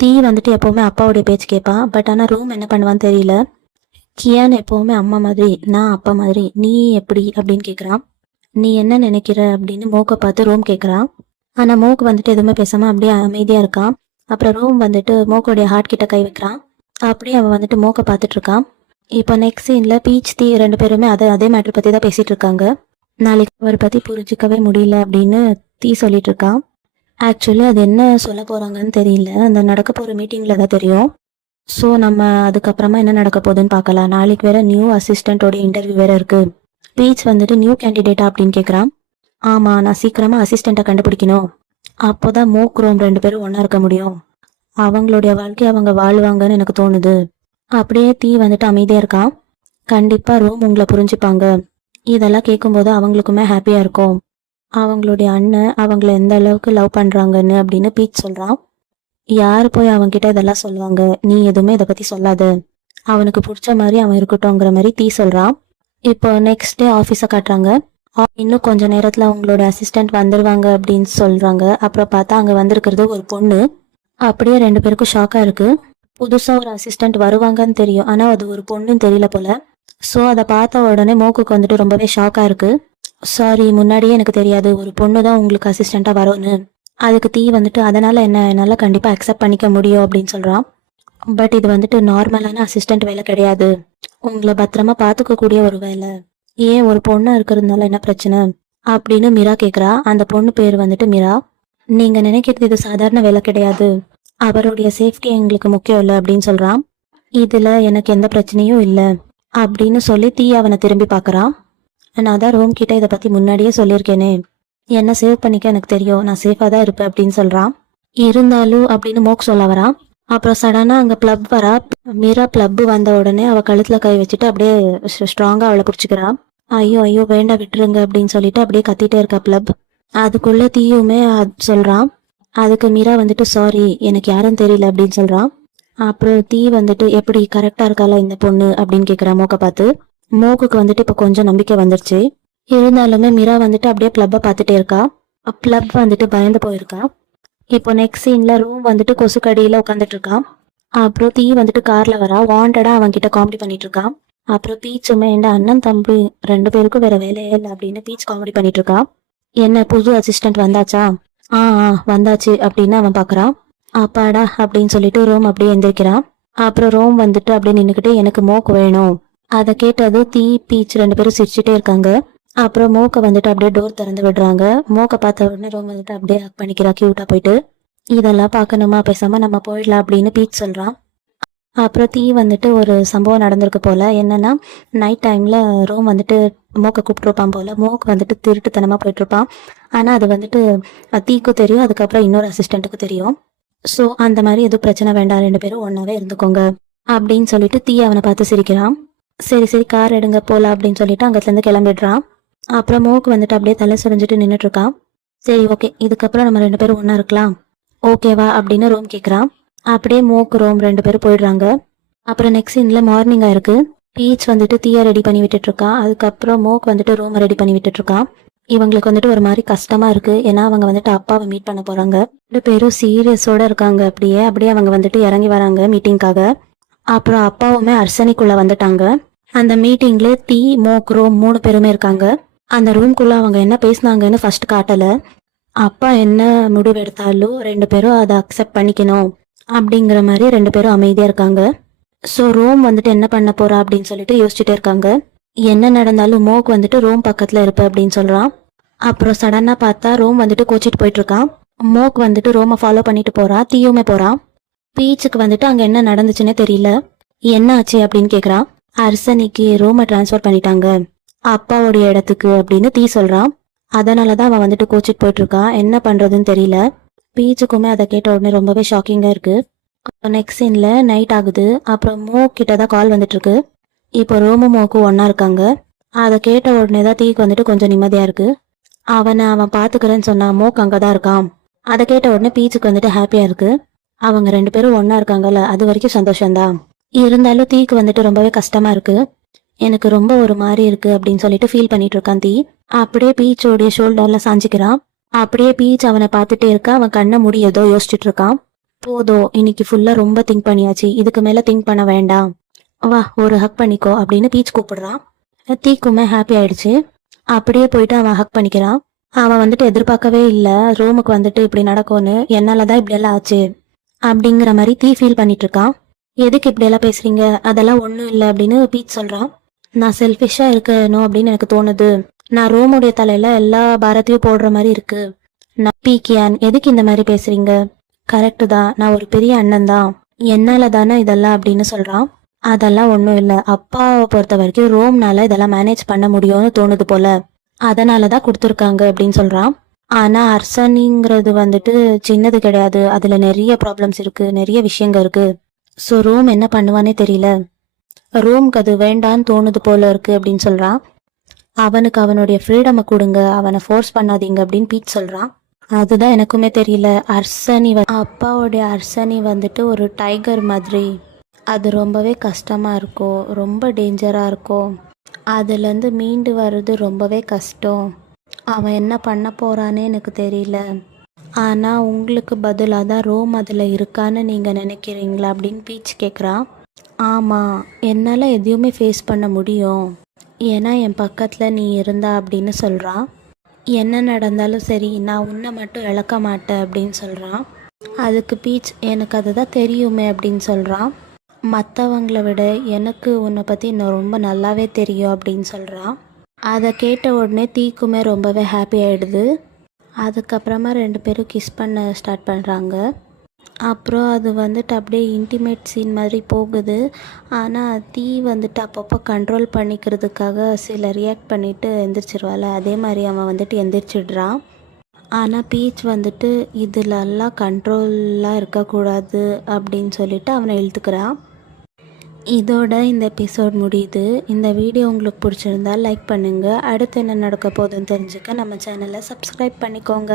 தீ வந்துட்டு எப்பவுமே அப்பாவுடைய பேச்சு கேட்பான். பட் ஆனா ரோம் என்ன பண்ணுவான்னு தெரியல. கியான் எப்பவுமே அம்மா மாதிரி, நான் அப்பா மாதிரி, நீ எப்படி அப்படின்னு கேக்குறான். நீ என்ன நினைக்கிற அப்படின்னு மோக்கை பார்த்து ரோம் கேக்குறான். ஆனா மோக் வந்துட்டு எதுவுமே பேசாம அப்படியே அமைதியா இருக்கான். அப்புறம் ரோம் வந்துட்டு மோக்கோடைய ஹார்ட் கிட்ட கை வைக்கிறான். அப்படியே அவன் வந்துட்டு மோக்கை பார்த்துட்டு இருக்கான். இப்போ நெக்ஸ்ட் சீன்ல பீச் தீ 2 பேருமே அதே மேட்டர் பத்தி தான் பேசிட்டு இருக்காங்க. நாளைக்கு அவரை பத்தி புரிஞ்சிக்கவே முடியல அப்படின்னு தீ சொல்லிட்டு இருக்கான். ஆக்சுவலி அது என்ன சொல்ல போறாங்கன்னு தெரியல, அந்த நடக்க போற மீட்டிங்ல தான் தெரியும். ஸோ நம்ம அதுக்கப்புறமா என்ன நடக்க போகுதுன்னு பார்க்கலாம். நாளைக்கு வேற நியூ அசிஸ்டன்டோட இன்டர்வியூ வேற இருக்கு. பீச் வந்துட்டு நியூ கேண்டிடேட்டா அப்படின்னு கேட்குறான். ஆமா, நான் சீக்கிரமா அசிஸ்டண்ட்டை கண்டுபிடிக்கணும், அப்போதான் மோக் ரோம் 2 பேரும் ஒன்னா இருக்க முடியும், அவங்களுடைய வாழ்க்கையை அவங்க வாழ்வாங்கன்னு எனக்கு தோணுது. அப்படியே தீ வந்துட்டு அமைதியா இருக்கான். கண்டிப்பா ரோம் உங்களை புரிஞ்சுப்பாங்க, இதெல்லாம் கேட்கும்போது அவங்களுக்குமே ஹாப்பியா இருக்கும், அவங்களுடைய அண்ணன் அவங்கள எந்த அளவுக்கு லவ் பண்றாங்கன்னு அப்படின்னு பீச் சொல்றான். யாரு போய் அவன்கிட்ட இதெல்லாம் சொல்லுவாங்க, நீ எதுவுமே இதை பத்தி சொல்லாத, அவனுக்கு பிடிச்ச மாதிரி அவன் இருக்கட்டும்ங்கிற மாதிரி தீ சொல்றான். இப்போ நெக்ஸ்ட் டே ஆஃபீஸை காட்டுறாங்க. இன்னும் கொஞ்ச நேரத்துல அவங்களோட அசிஸ்டன்ட் வந்துருவாங்க அப்படின்னு சொல்றாங்க. அப்புறம் பார்த்தா அங்க வந்திருக்கிறது ஒரு பொண்ணு. அப்படியே 2 பேருக்கும் ஷாக்கா இருக்கு. புதுசா ஒரு அசிஸ்டன்ட் வருவாங்கன்னு தெரியும், ஆனா அது ஒரு பொண்ணுன்னு தெரியல போல. ஸோ அதை பார்த்த உடனே மோக்குக்கு வந்துட்டு ரொம்பவே ஷாக்கா இருக்கு. சாரி, முன்னாடியே எனக்கு தெரியாது ஒரு பொண்ணு தான் உங்களுக்கு அசிஸ்டண்டா வரும்னு. அதுக்கு தீ வந்துட்டு அதனால என்ன, என்னால கண்டிப்பா அக்செப்ட் பண்ணிக்க முடியும் அப்படின்னு சொல்றான். பட் இது வந்துட்டு நார்மலான அசிஸ்டன்ட் வேலை கிடையாது, உங்களை பத்திரமா பாத்துக்க கூடிய ஒரு வேலை, ஏன் ஒரு பொண்ணா இருக்கிறதுனால என்ன பிரச்சனை அப்படின்னு மீரா கேக்குறா. அந்த பொண்ணு பேர் வந்துட்டு மீரா. நீங்க நினைக்கிறது இது சாதாரண வேலை கிடையாது, அவருடைய சேஃப்டி எங்களுக்கு முக்கியம் இல்லை அப்படின்னு சொல்றான். இதுல எனக்கு எந்த பிரச்சனையும் இல்லை அப்படின்னு சொல்லி தீ அவனை திரும்பி பாக்குறான். நான் தான் ரோம் கிட்ட இதை பத்தி முன்னாடியே சொல்லியிருக்கேனே, என்ன சேவ் பண்ணிக்க எனக்கு தெரியும், நான் சேஃபா தான் இருப்பேன் அப்படின்னு சொல்றான். இருந்தாலும் அப்படின்னு மோக் சொல்ல வரான். அப்புறம் சடனா அங்க பிளப் வரா. மீரா பிளப் வந்த உடனே அவ கழுத்துல கை வச்சுட்டு அப்படியே ஸ்ட்ராங்கா அவளை பிடிச்சிக்கிறான். ஐயோ ஐயோ வேண்டாம் விட்டுருங்க அப்படின்னு சொல்லிட்டு அப்படியே கத்திட்டே இருக்கா பிளப். அதுக்குள்ள தீயுமே சொல்றான். அதுக்கு மீரா வந்துட்டு சாரி, எனக்கு யாரும் தெரியல அப்படின்னு சொல்றான். அப்புறம் தீ வந்துட்டு எப்படி கரெக்டா இருக்கால இந்த பொண்ணு அப்படின்னு கேக்குறா மோக்க பார்த்து. மோக்குக்கு வந்துட்டு இப்ப கொஞ்சம் நம்பிக்கை வந்துருச்சு. இருந்தாலுமே மீரா வந்துட்டு அப்படியே பிளப்பை பார்த்துட்டே இருக்கா. பிளப் வந்துட்டு பயந்து போயிருக்கா. இப்போ நெக்ஸ்ட் சீன்ல ரூம் வந்துட்டு கொசு கடியில உட்காந்துட்டு இருக்கான். அப்புறம் தீ வந்துட்டு கார்ல வரா. வாண்டடா அவன் கிட்ட காமெடி பண்ணிட்டு இருக்கான். அப்புறம் பீச்சுமே என் அண்ணன் தம்பி 2 பேருக்கும் வேற வேலையே இல்லை அப்படின்னு பீச் காமெடி பண்ணிட்டு இருக்கா. என்ன புது அசிஸ்டன்ட் வந்தாச்சா? வந்தாச்சு அப்படின்னு அவன் பாக்குறான். அப்பாடா அப்படின்னு சொல்லிட்டு ரோம் அப்படியே எந்திரிக்கிறான். அப்புறம் ரோம் வந்துட்டு அப்படியே நின்னுக்கிட்டு எனக்கு மோக்கு வேணும். அதை கேட்டது தீ பீச் 2 பேரும் சிரிச்சுட்டே இருக்காங்க. அப்புறம் மோக்க வந்துட்டு அப்படியே டோர் திறந்து விடுறாங்க. மோக்க பார்த்த உடனே ரோம் வந்துட்டு அப்படியே ஹக் பண்ணிக்கிறா கியூட்டா போயிட்டு. இதெல்லாம் பார்க்கணுமா, பேசாம நம்ம போயிடலாம் அப்படின்னு பீச் சொல்றான். அப்புறம் தீ வந்துட்டு ஒரு சம்பவம் நடந்திருக்கு போல. என்னன்னா நைட் டைம்ல ரோம் வந்துட்டு மோக்க கூப்பிட்டுருப்பான் போல. மோக்கு வந்துட்டு திருட்டுத்தனமா போயிட்டு இருப்பான். ஆனா அது வந்துட்டு தீக்கும் தெரியும், அதுக்கப்புறம் இன்னொரு அசிஸ்டண்ட்டுக்கு தெரியும். ஸோ அந்த மாதிரி எதுவும் பிரச்சனை வேண்டாம், 2 பேரும் ஒன்னாவே இருந்துக்கோங்க அப்படின்னு சொல்லிட்டு தீ அவனை பார்த்து சிரிக்கிறான். சரி சரி கார் எடுங்க போலாம் அப்படின்னு சொல்லிட்டு அங்கத்துல இருந்து கிளம்பிடுறான். அப்புறம் மோக்கு வந்துட்டு அப்படியே தலை சுரிஞ்சிட்டு நின்றுட்டு இருக்கான். சரி ஓகே, இதுக்கப்புறம் நம்ம 2 பேரும் ஒன்னா இருக்கலாம், ஓகேவா அப்படின்னு ரோம் கேட்குறான். அப்படியே மோக்கு ரோம் 2 பேரும் போயிடுறாங்க. அப்புறம் நெக்ஸ்ட் சீன்ல மார்னிங் ஆயிருக்கு. பீச் வந்துட்டு தீயா ரெடி பண்ணி விட்டுட்டு இருக்கான். அதுக்கப்புறம் மோக் வந்துட்டு ரோம் ரெடி பண்ணி விட்டுட்டு இருக்கான். இவங்களுக்கு வந்துட்டு ஒரு மாதிரி கஷ்டமா இருக்கு. ஏன்னா அவங்க வந்துட்டு அப்பாவை மீட் பண்ண போறாங்க. 2 பேரும் சீரியஸோட இருக்காங்க. அப்படியே அப்படியே அவங்க வந்துட்டு இறங்கி வராங்க மீட்டிங்காக. அப்புறம் அப்பாவுமே அர்சனிக்குள்ள வந்துட்டாங்க. அந்த மீட்டிங்ல தீ மோக் ரோம் 3 பேருமே இருக்காங்க. அந்த ரூம்குள்ள அவங்க என்ன பேசினாங்கன்னு ஃபர்ஸ்ட் காட்டல. அப்பா என்ன முடிவு எடுத்தாலும் 2 பேரும் அதை அக்செப்ட் பண்ணிக்கணும் அப்படிங்கிற மாதிரி 2 பேரும் அமைதியா இருக்காங்க. ஸோ ரோம் வந்துட்டு என்ன பண்ண போறா அப்படின்னு சொல்லிட்டு யோசிச்சுட்டே இருக்காங்க. என்ன நடந்தாலும் மோக் வந்துட்டு ரோம் பக்கத்துல இருப்ப அப்படின்னு சொல்றான். அப்புறம் சடனா பார்த்தா ரோம் வந்துட்டு கோச்சிட்டு போயிட்டு இருக்கான். மோக் வந்துட்டு ரோமை ஃபாலோ பண்ணிட்டு போறா. தீயுமே போறான். பீச்சுக்கு வந்துட்டு அங்க என்ன நடந்துச்சுன்னே தெரியல. என்ன ஆச்சு அப்படின்னு கேக்குறான். அர்சனிக்கு ரோமை டிரான்ஸ்ஃபர் பண்ணிட்டாங்க அப்பாவுடைய இடத்துக்கு அப்படின்னு தீ சொல்றான். அதனாலதான் அவன் வந்துட்டு கோச்சிட்டு போயிட்டு இருக்கான். என்ன பண்றதுன்னு தெரியல. பீச்சுக்குமே அதை கேட்ட உடனே ரொம்பவே ஷாக்கிங்கா இருக்கு. நெக்ஸ்ட் சீன்ல நைட் ஆகுது. அப்புறம் மோக் கிட்டதான் கால் வந்துட்டு இருக்கு. இப்போ ரோமும் மோக்கும் ஒன்னா இருக்காங்க. அதை கேட்ட உடனே தான் தீக்கு வந்துட்டு கொஞ்சம் நிம்மதியா இருக்கு. அவன் பாத்துக்கிறேன்னு சொன்னா மோக் அங்கதான் இருக்கான். அதை கேட்ட உடனே பீச்சுக்கு வந்துட்டு ஹாப்பியா இருக்கு. அவங்க 2 பேரும் ஒன்னா இருக்காங்கல்ல, அது வரைக்கும் சந்தோஷம்தான். இருந்தாலும் தீக்கு வந்துட்டு ரொம்பவே கஷ்டமா இருக்கு. எனக்கு ரொம்ப ஒரு மாதிரி இருக்கு அப்படின்னு சொல்லிட்டு ஃபீல் பண்ணிட்டு இருக்கான் தீ. அப்படியே பீச்சோடைய ஷோல்டர்ல சாஞ்சிக்கிறான். அப்படியே பீச் அவனை பார்த்துட்டே இருக்கா. அவன் கண்ணை மூடி ஏதோ யோசிச்சுட்டு இருக்கான். போதும், இன்னைக்கு ஃபுல்லா ரொம்ப திங்க் பண்ணியாச்சு, இதுக்கு மேல திங்க் பண்ண வேண்டாம், வா ஒரு ஹக் பண்ணிக்கோ அப்படின்னு பீச் கூப்பிடுறான். தீக்குமே ஹாப்பி ஆயிடுச்சு. அப்படியே போயிட்டு அவன் ஹக் பண்ணிக்கிறான். அவன் வந்துட்டு எதிர்பார்க்கவே இல்லை ரோமுக்கு வந்துட்டு இப்படி நடக்கும்னு. என்னாலதான் இப்படி எல்லாம் ஆச்சு அப்படிங்கிற மாதிரி தீ ஃபீல் பண்ணிட்டு இருக்கான். எதுக்கு இப்படி எல்லாம் பேசுறீங்க, அதெல்லாம் ஒண்ணும் இல்லை அப்படின்னு பீச் சொல்றான். நான் செல்ஃபிஷா இருக்கணும் அப்படின்னு எனக்கு தோணுது. நான் ரோமுடைய தலையில எல்லா பாரத்தையும் போடுற மாதிரி இருக்கு. நான் பீக்கியான், எதுக்கு இந்த மாதிரி பேசுறீங்க? கரெக்டு தான், நான் ஒரு பெரிய அண்ணன் தான், என்னால தானே இதெல்லாம் அப்படின்னு சொல்றான். அதெல்லாம் ஒன்றும் இல்லை, அப்பாவை பொறுத்த வரைக்கும் ரோம்னால இதெல்லாம் மேனேஜ் பண்ண முடியும்னு தோணுது போல, அதனாலதான் கொடுத்துருக்காங்க அப்படின்னு சொல்றான். ஆனா அர்சனிங்கிறது வந்துட்டு சின்னது கிடையாது, அதுல நிறைய ப்ராப்ளம்ஸ் இருக்கு, நிறைய விஷயங்கள் இருக்கு. ஸோ ரோம் என்ன பண்ணுவானே தெரியல, ரோம்க்கு அது வேண்டான்னு தோணுது போல இருக்கு அப்படின்னு சொல்றான். அவனுக்கு அவனுடைய ஃப்ரீடமை கொடுங்க, அவனை ஃபோர்ஸ் பண்ணாதீங்க அப்படின்னு பீச் சொல்றான். அதுதான் எனக்குமே தெரியல. அப்பாவுடைய அர்சனி வந்துட்டு ஒரு டைகர் மாதிரி, அது ரொம்பவே கஷ்டமா இருக்கும், ரொம்ப டேஞ்சரா இருக்கும், அதுலேருந்து மீண்டு வர்றது ரொம்பவே கஷ்டம். அவன் என்ன பண்ண போறானே எனக்கு தெரியல. ஆனா உங்களுக்கு பதிலாக தான் ரோம் அதில் இருக்கான்னு நீங்க நினைக்கிறீங்களா அப்படின்னு பீச் கேட்குறான். ஆமா, என்னால் எதையுமே ஃபேஸ் பண்ண முடியும், ஏன்னா என் பக்கத்தில் நீ இருந்தா அப்படின்னு சொல்கிறான். என்ன நடந்தாலும் சரி, நான் உன்னை மட்டும் இழக்க மாட்டேன் அப்படின்னு சொல்கிறான். அதுக்கு பீச் எனக்கு அதுதான் தெரியுமே அப்படின்னு சொல்கிறான். மற்றவங்களை விட எனக்கு உன்னை பற்றி இன்னும் ரொம்ப நல்லாவே தெரியும் அப்படின்னு சொல்கிறான். அதை கேட்ட உடனே தீக்குமே ரொம்பவே ஹாப்பி ஆகிடுது. அதுக்கப்புறமா 2 பேரும் கிஸ் பண்ண ஸ்டார்ட் பண்ணுறாங்க. அப்புறம் அது வந்துட்டு அப்படியே இன்டிமேட் சீன் மாதிரி போகுது. ஆனால் தீ வந்துட்டு அப்பப்போ கண்ட்ரோல் பண்ணிக்கிறதுக்காக சில ரியாக்ட் பண்ணிவிட்டு எந்திரிச்சிருவாள். அதே மாதிரி அவன் வந்துட்டு எந்திரிச்சிடுறான். ஆனால் பீச் வந்துட்டு இதிலெல்லாம் கண்ட்ரோலாக இருக்கக்கூடாது அப்படின்னு சொல்லிட்டு அவனை இழுத்துக்கிறான். இதோட இந்த எபிசோட் முடியுது. இந்த வீடியோ உங்களுக்கு பிடிச்சிருந்தா லைக் பண்ணுங்கள். அடுத்து என்ன நடக்க போகுதுன்னு தெரிஞ்சுக்க நம்ம சேனலை சப்ஸ்கிரைப் பண்ணிக்கோங்க.